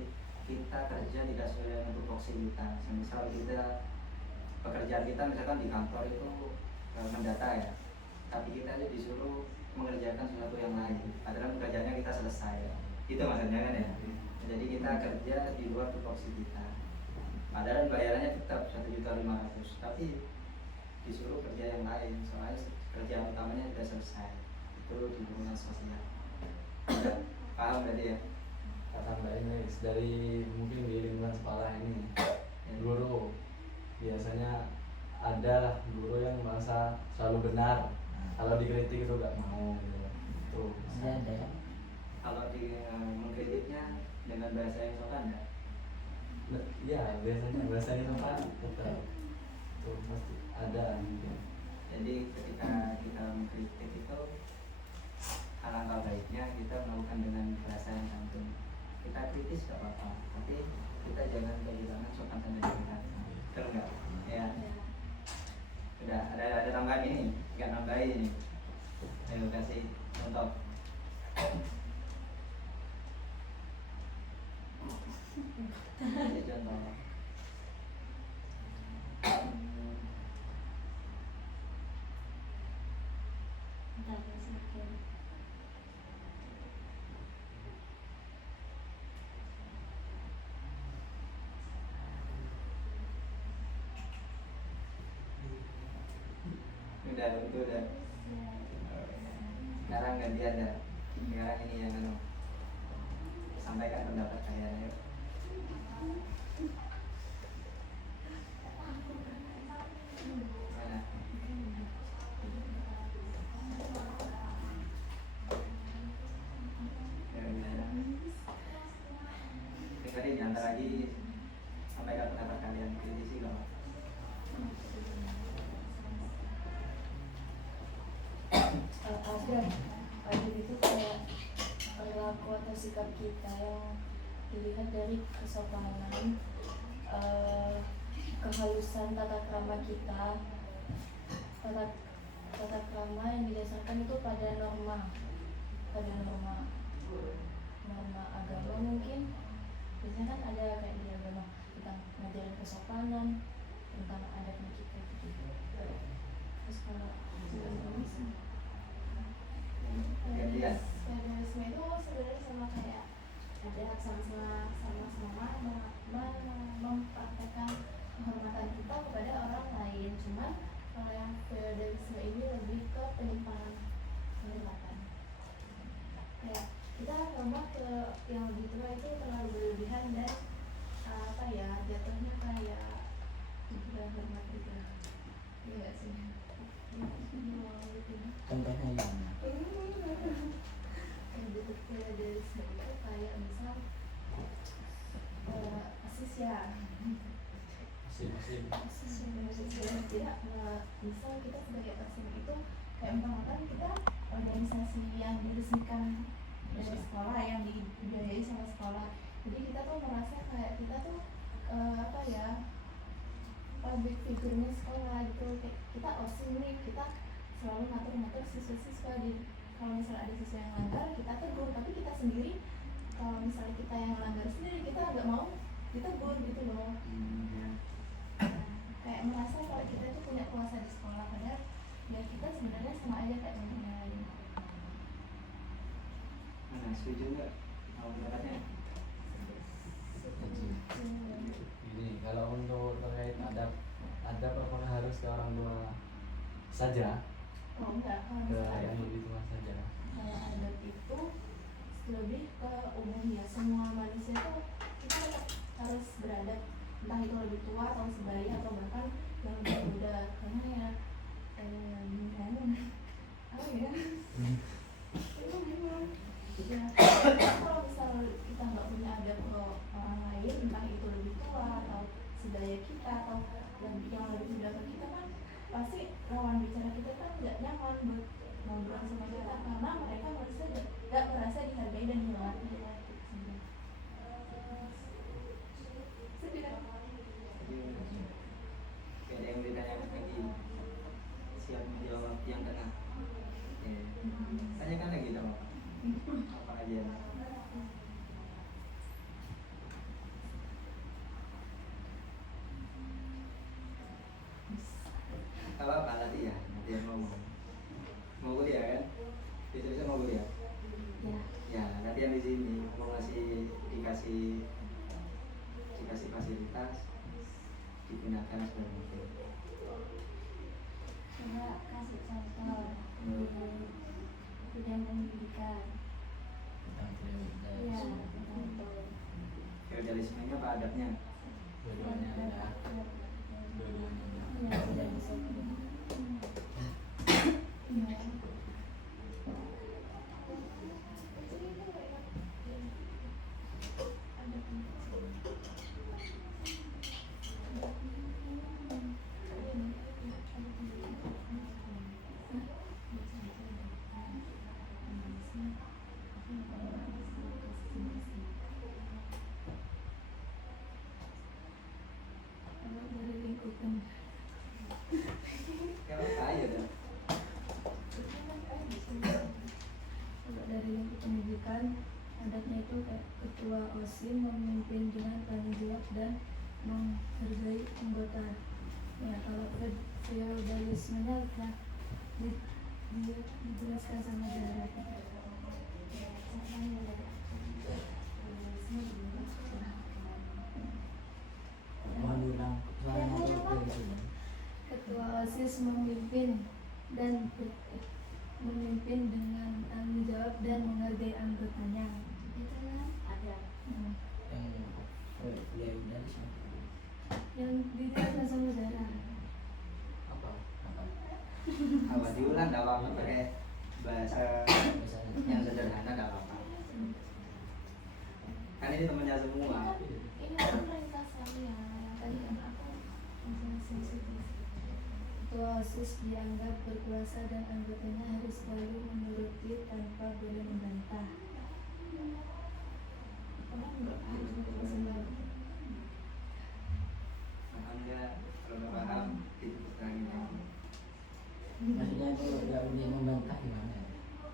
kita kerja tidak sesuai dengan tupoksi kita. Misal kita pekerjaan kita misalkan di kantor itu mendata ya, tapi kita aja disuruh mengerjakan sesuatu yang lain. Padahal pekerjaannya kita selesai. Itu maksudnya kan ya. Jadi kita kerja di luar tupoksi kita. Padahal bayarannya tetap 1.500.000, tapi disuruh kerja yang lain. Soalnya kerjaan utamanya sudah selesai. Itu di lingkungan sosial. Paham berarti ya? kata Mbak Ines dari mungkin di lingkungan sekolah ini, guru biasanya ada guru yang merasa selalu benar. Kalau dikritik itu gak mau gitu. Itu Masih ada ya. Kalau di mengkritiknya dengan bahasa yang sopan ya. Nah, iya biasanya bahasanya sopan tetap itu pasti ada gitu. Jadi ketika kita mengkritik itu alangkah baiknya kita melakukan dengan bahasa yang santun. Kita kritis gak apa-apa, tapi kita jangan kehilangan sopan santun kita. Betul nggak? Ya. Udah ada tambahan ini, nggak nambahin ini. Ayo kasih contoh. Kasih contoh. Bentar, ya, sedikit. Udah. Sekarang gantian ya. Sekarang ini yang sampaikan pendapat kalian ya. Mana? Ya, udah. Tadi diantar lagi sampaikan pendapat kalian, kritisi nggak apa-apa. Adab itu kayak perilaku atau sikap kita yang dilihat dari kesopanan, kehalusan tata krama kita, tata krama yang didasarkan itu pada norma agama mungkin. Biasanya kan ada kayak di agama tentang ngajarin kesopanan, tentang adabnya kita gitu. Terus kalau Gantian. Federalisme itu sebenarnya sama kayak ada sama-sama mempraktekkan penghormatan kita kepada orang lain. Cuman kalau yang feodalisme ini lebih ke penyimpangan penghormatan. Kayak kita hormat ke yang lebih tua itu terlalu berlebihan dan jatuhnya kayak tidak hormat gitu. Iya sih. Contohnya gimana? Bentuk feodalisme itu kayak misal asis ya. Tidak misal kita sebagai pasien itu kayak misalkan kita organisasi yang diresmikan dari sekolah, yang dibiayai sama sekolah. Jadi kita tuh merasa kayak kita tuh public figure-nya sekolah gitu. Kayak kita OSIS nih, kita selalu ngatur-ngatur siswa-siswa. Jadi kalau misalnya ada siswa yang langgar, kita tegur. Tapi kita sendiri, kalau misalnya kita yang langgar sendiri, kita nggak mau ditegur gitu loh. Kayak merasa kalau kita itu punya kuasa di sekolah, padahal ya kita sebenarnya sama aja kayak teman-teman lain. Mana setuju nggak? Mau pendapatnya? Gini, kalau untuk terkait adab apakah harus ke orang tua saja? Oh enggak, kalau Ke misalnya yang lebih tua saja? kalau adab itu lebih ke umum ya, semua manusia itu kita tetap harus beradab, entah itu lebih tua atau sebaya atau bahkan yang lebih muda, karena ya apa ya itu memang ya kalau misal kita nggak punya adab ke orang lain, entah itu lebih tua atau sebaya kita atau yang lebih muda ke kita, kan pasti lawan bicara kita kan nggak nyaman buat ngobrol sama kita, karena mereka nggak merasa dihargai dan dihormati. Sedih kan? Gak ada yang ditanyakan lagi. Siap menjawab yang tengah. Tanyakan lagi dong. Apa aja? Apa nanti ya? Nanti yang mau kuliah kan? Bisa mau kuliah? Ya, nanti yang di sini mau dikasih fasilitas digunakan sebagai mungkin. coba kasih contoh di bidang pendidikan. Tentang Iya, feodalisme. contoh. Feodalismenya apa adabnya? Dua-duanya ada. Dua-duanya ada. Iya, tidak bisa. Iya. ketua OSIS memimpin dengan tanggung jawab dan menghargai anggota. Ya, kalau feodalismenya telah dijelaskan sama Zara. Mohon diulang soalnya itu Ketua OSIS memimpin dengan tanggung jawab dan menghargai anggotanya. Itu kan ada. Hmm. yang udah di sana. Yang dijelaskan sama Zara. Apa? Apa diulang nggak apa-apa pakai bahasa Misalnya yang sederhana nggak apa-apa. Kan ini temannya semua. Ini kan ringkasan yang tadi kan aku menjelaskan sedikit. Ketua OSIS dianggap berkuasa dan anggotanya harus selalu menuruti tanpa boleh membantah. Orang nggak harus berkesan. Paham ya? Kalau nggak paham diterangin. maksudnya itu nggak boleh membantah gimana ya?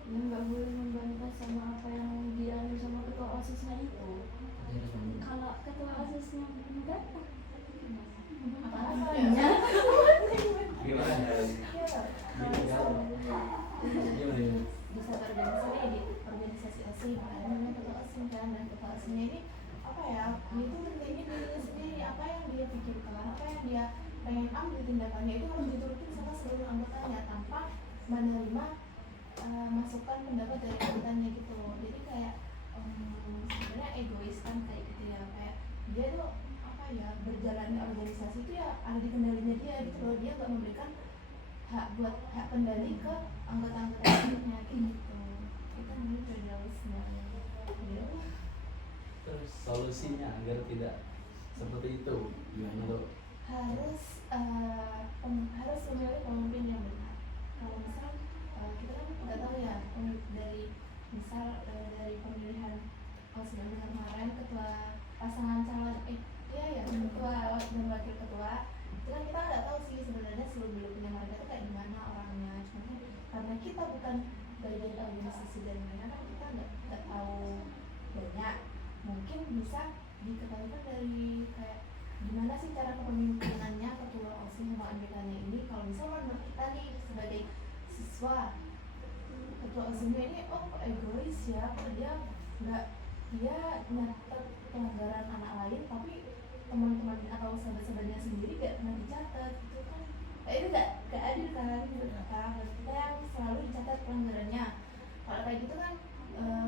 Ya nggak boleh membantah sama apa yang dialami sama ketua OSISnya itu. Jadi harus membantah. Kalau ketua OSISnya membantah, Apa-apanya. Gimana? Gimana ya? Di satu organisasi di organisasi OSIS namanya ketua OSIS kan, dan ketua OSISnya ini apa ya, dia itu pentingnya dirinya sendiri, apa yang dia pikirkan, apa yang dia pengen ambil tindakannya itu harus diturutin sama seluruh anggotanya tanpa menerima masukan pendapat dari anggotanya gitu. Jadi kayak sebenarnya egois kan kayak gitu ya, kayak dia tuh apa ya, berjalannya organisasi itu ya ada di kendalinya dia gitu loh, dia nggak memberikan hak kendali ke anggota-anggotanya gitu. Itu namanya feudalisme. Terus solusinya agar tidak seperti itu gimana tuh? Harus memilih pemimpin yang benar. Kalau misal kita kan nggak tahu ya dari dari pemilihan OSIS yang kemarin, ketua pasangan calon ketua dan wakil ketua itu kan kita nggak tahu sih sebenarnya seluk-beluknya mereka itu kayak gimana orangnya. Cuma kan karena kita bukan bagian dari organisasi dari mereka kan kita nggak tahu banyak. Mungkin bisa diketahui dari kayak gimana sih cara kepemimpinannya ketua OSIS sama anggotanya ini. Kalau misalnya menurut kita nih sebagai siswa, ketua OSISnya ini kok egois ya, kok dia nyatet pelanggaran anak lain tapi teman-teman atau sahabat-sahabatnya sendiri gak pernah dicatat gitu kan. Itu gak adil kan menurut kita. Menurut kita yang selalu dicatat pelanggarannya. Kalau kayak gitu kan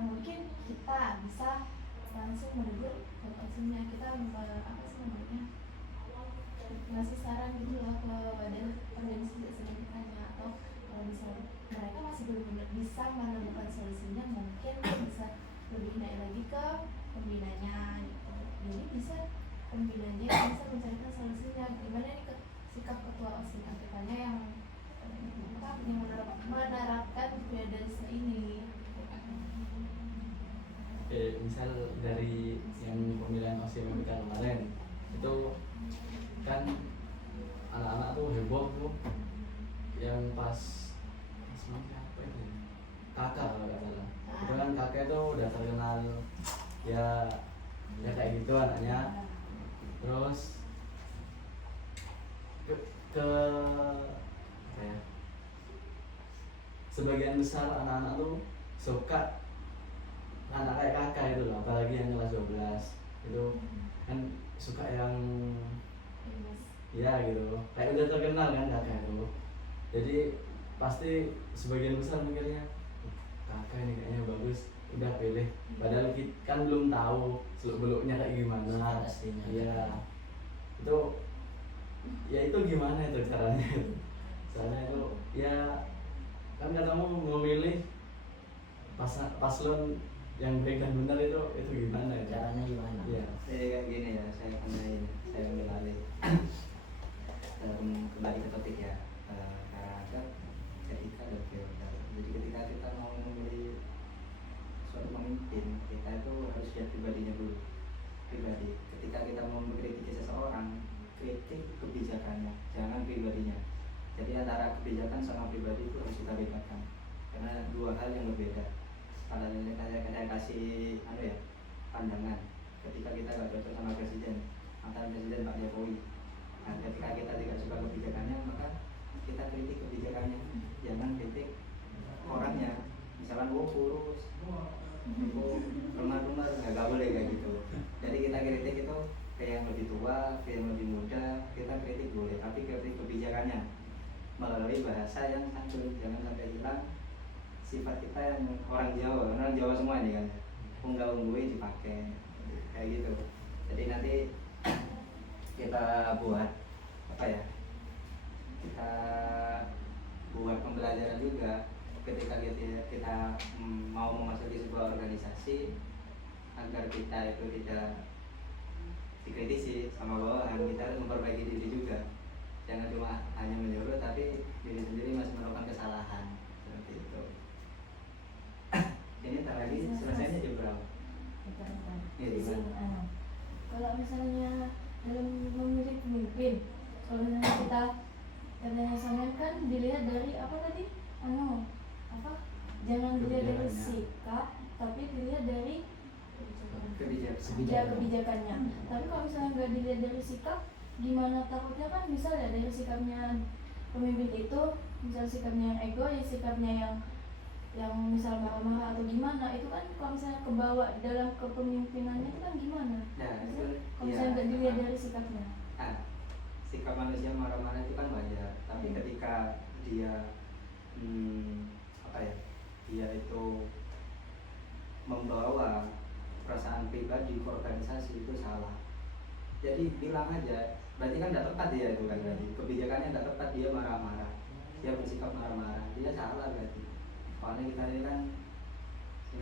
mungkin kita bisa langsung menegur OSISnya, kita ngasih saran gitu lah ke badan organisasi selanjutnya. Atau kalau misalnya mereka masih belum bisa menemukan solusinya, mungkin bisa lebih naik lagi ke pembinanya gitu. Jadi bisa pembinanya bisa mencarikan solusinya gimana nih sikap ketua OSIS angkatannya yang menerapkan feodalisme ini. Oke, misal dari yang pemilihan OSIS MMK kemarin itu kan anak-anak tuh heboh tuh yang pas namanya apa itu kakak kalau nggak salah itu kan kakek tuh udah terkenal ya kayak gitu anaknya. Terus ke apa ya, sebagian besar anak-anak tuh suka anak kayak kakak itu loh, apalagi yang kelas 12 itu kan suka yang ya gitu kayak udah terkenal kan kakak itu. Jadi pasti sebagian besar mikirnya kakak ini kayaknya bagus, udah pilih, padahal kita kan belum tahu seluk beluknya kayak gimana. Iya itu ya itu gimana itu caranya itu. Soalnya itu ya kan katamu memilih paslon yang baik dan benar itu gimana ya? Caranya gimana? Iya. Kayak gini ya, saya ambil alih. Kembali ke topik ya, karakter, etika dan feodal. Jadi ketika kita mau memilih suatu pemimpin, kita itu harus lihat pribadinya dulu. Pribadi. Ketika kita mau mengkritisi seseorang, kritik kebijakannya, jangan pribadinya. Jadi antara kebijakan sama pribadi itu harus kita bedakan, karena dua hal yang berbeda. Kalau saya kasih pandangan. Ketika kita nggak cocok sama presiden, mantan presiden Pak Jokowi, nah ketika kita tidak suka kebijakannya, maka kita kritik kebijakannya, jangan kritik orangnya. Misalkan kurus, rumah-rumah nggak boleh kayak gitu. Jadi kita kritik itu ke yang lebih tua, ke yang lebih muda, kita kritik boleh, tapi kritik kebijakannya melalui bahasa yang santun, jangan sampai hilang sifat kita yang orang Jawa semua ini kan, unggah-ungguhi dipakai kayak gitu. Jadi nanti kita buat apa ya, kita buat pembelajaran juga ketika kita mau memasuki sebuah organisasi, agar kita itu tidak dikritisi sama bawahan, kita harus memperbaiki diri juga. Jangan cuma hanya menyuruh tapi diri sendiri masih melakukan kesalahan seperti itu. Ini tak lagi selesainya jam berapa? Bentar. Iya, di mana? Kalau misalnya dalam memilih pemimpin, kalau misalnya kita katanya sampean kan dilihat dari apa tadi? Apa? Jangan dilihat dari Kebijakannya. sikap, tapi dilihat dari Kebijakan. kebijakannya. Tapi kalau misalnya nggak dilihat dari sikap, gimana takutnya kan misalnya dari sikapnya pemimpin itu, misal sikapnya yang egois, sikapnya yang misal marah-marah atau gimana, itu kan kalau misalnya kebawa dalam kepemimpinannya itu kan gimana? Nah, itu Kalau misalnya nggak dilihat dari sikapnya. Nah, sikap manusia marah-marah itu kan wajar, tapi ketika dia apa ya, dia itu membawa perasaan pribadi ke organisasi, itu salah. Jadi bilang aja, berarti kan tidak tepat dia itu kan, berarti kebijakannya tidak tepat, dia marah-marah, dia bersikap marah-marah, dia salah berarti. Soalnya kita ini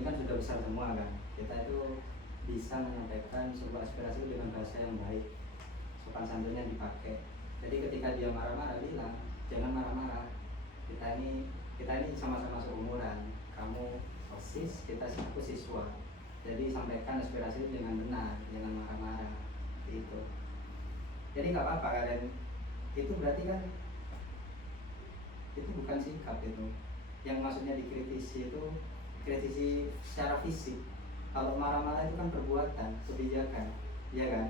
kan sudah besar semua kan, kita itu bisa menyampaikan sebuah aspirasi dengan bahasa yang baik, sopan santunnya dipakai. Jadi ketika dia marah-marah, bilang jangan marah-marah, kita ini sama-sama seumuran, kamu OSIS, aku siswa. Jadi sampaikan aspirasi dengan benar, jangan marah-marah itu. Jadi nggak apa-apa kalian, itu berarti kan itu bukan sikap itu. Yang maksudnya dikritisi itu kritisi secara fisik. Kalau marah-marah itu kan perbuatan, kebijakan, iya kan?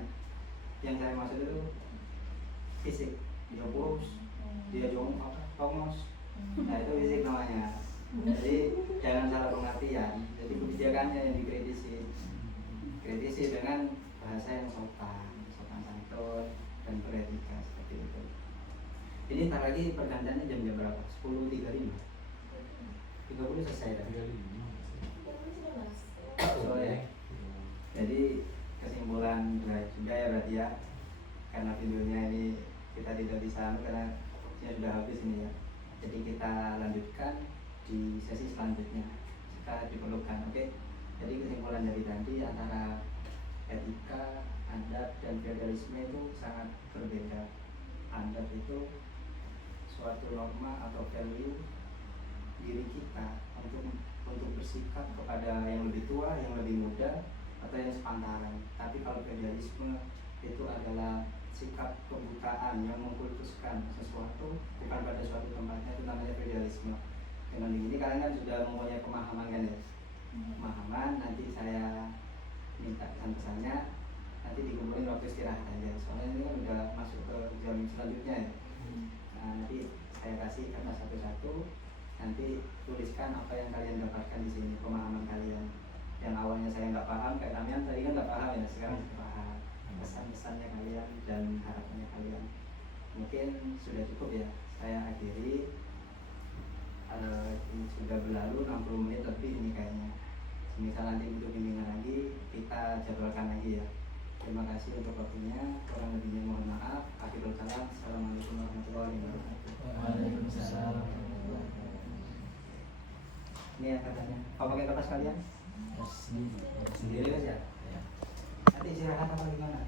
Yang saya maksud itu fisik, dia kurus, dia jongos, nah itu fisik namanya. Jadi jangan salah pengertian. Jadi kebijakannya yang dikritisi, kritisi dengan bahasa yang sopan santun dan beretika seperti itu. Ini ntar lagi pergantiannya jam berapa? 10.35. 30 selesai dah. So ya. Jadi kesimpulan sudah ya berarti ya. Karena videonya ini kita tidak bisa karena sudah habis ini ya. Jadi kita lanjutkan di sesi selanjutnya jika diperlukan. Oke. Jadi kesimpulan dari tadi antara etika, adat dan feudalisme itu sangat berbeda. Adat itu suatu norma atau value diri kita untuk bersikap kepada yang lebih tua, yang lebih muda, atau yang sepantaran. Tapi kalau feudalisme itu adalah sikap kebutaan yang mengkultuskan sesuatu bukan pada suatu tempatnya, itu namanya feudalisme. Dengan begini kalian kan sudah mempunyai pemahaman kan ya? Pemahaman, nanti saya minta pesan-pesannya nanti dikumpulin waktu istirahat aja. Soalnya ini kan udah masuk ke jam selanjutnya ya. Nah, nanti saya kasih kertas satu-satu, nanti tuliskan apa yang kalian dapatkan di sini, pemahaman kalian. Yang awalnya saya nggak paham, kayak kalian tadi kan nggak paham ya, sekarang sudah paham. Pesan-pesannya kalian dan harapannya kalian. Mungkin sudah cukup ya, saya akhiri. Ini sudah berlalu 60 menit lebih ini kayaknya. Misal nanti untuk bimbingan lagi, kita jadwalkan lagi ya. Terima kasih untuk waktunya, kurang lebihnya mohon maaf. Akhirul kalam, assalamualaikum warahmatullahi wabarakatuh. Waalaikumsalam. Ini ya katanya, kau pakai kertas kalian? Sendiri aja. Ya. Nanti istirahat apa gimana?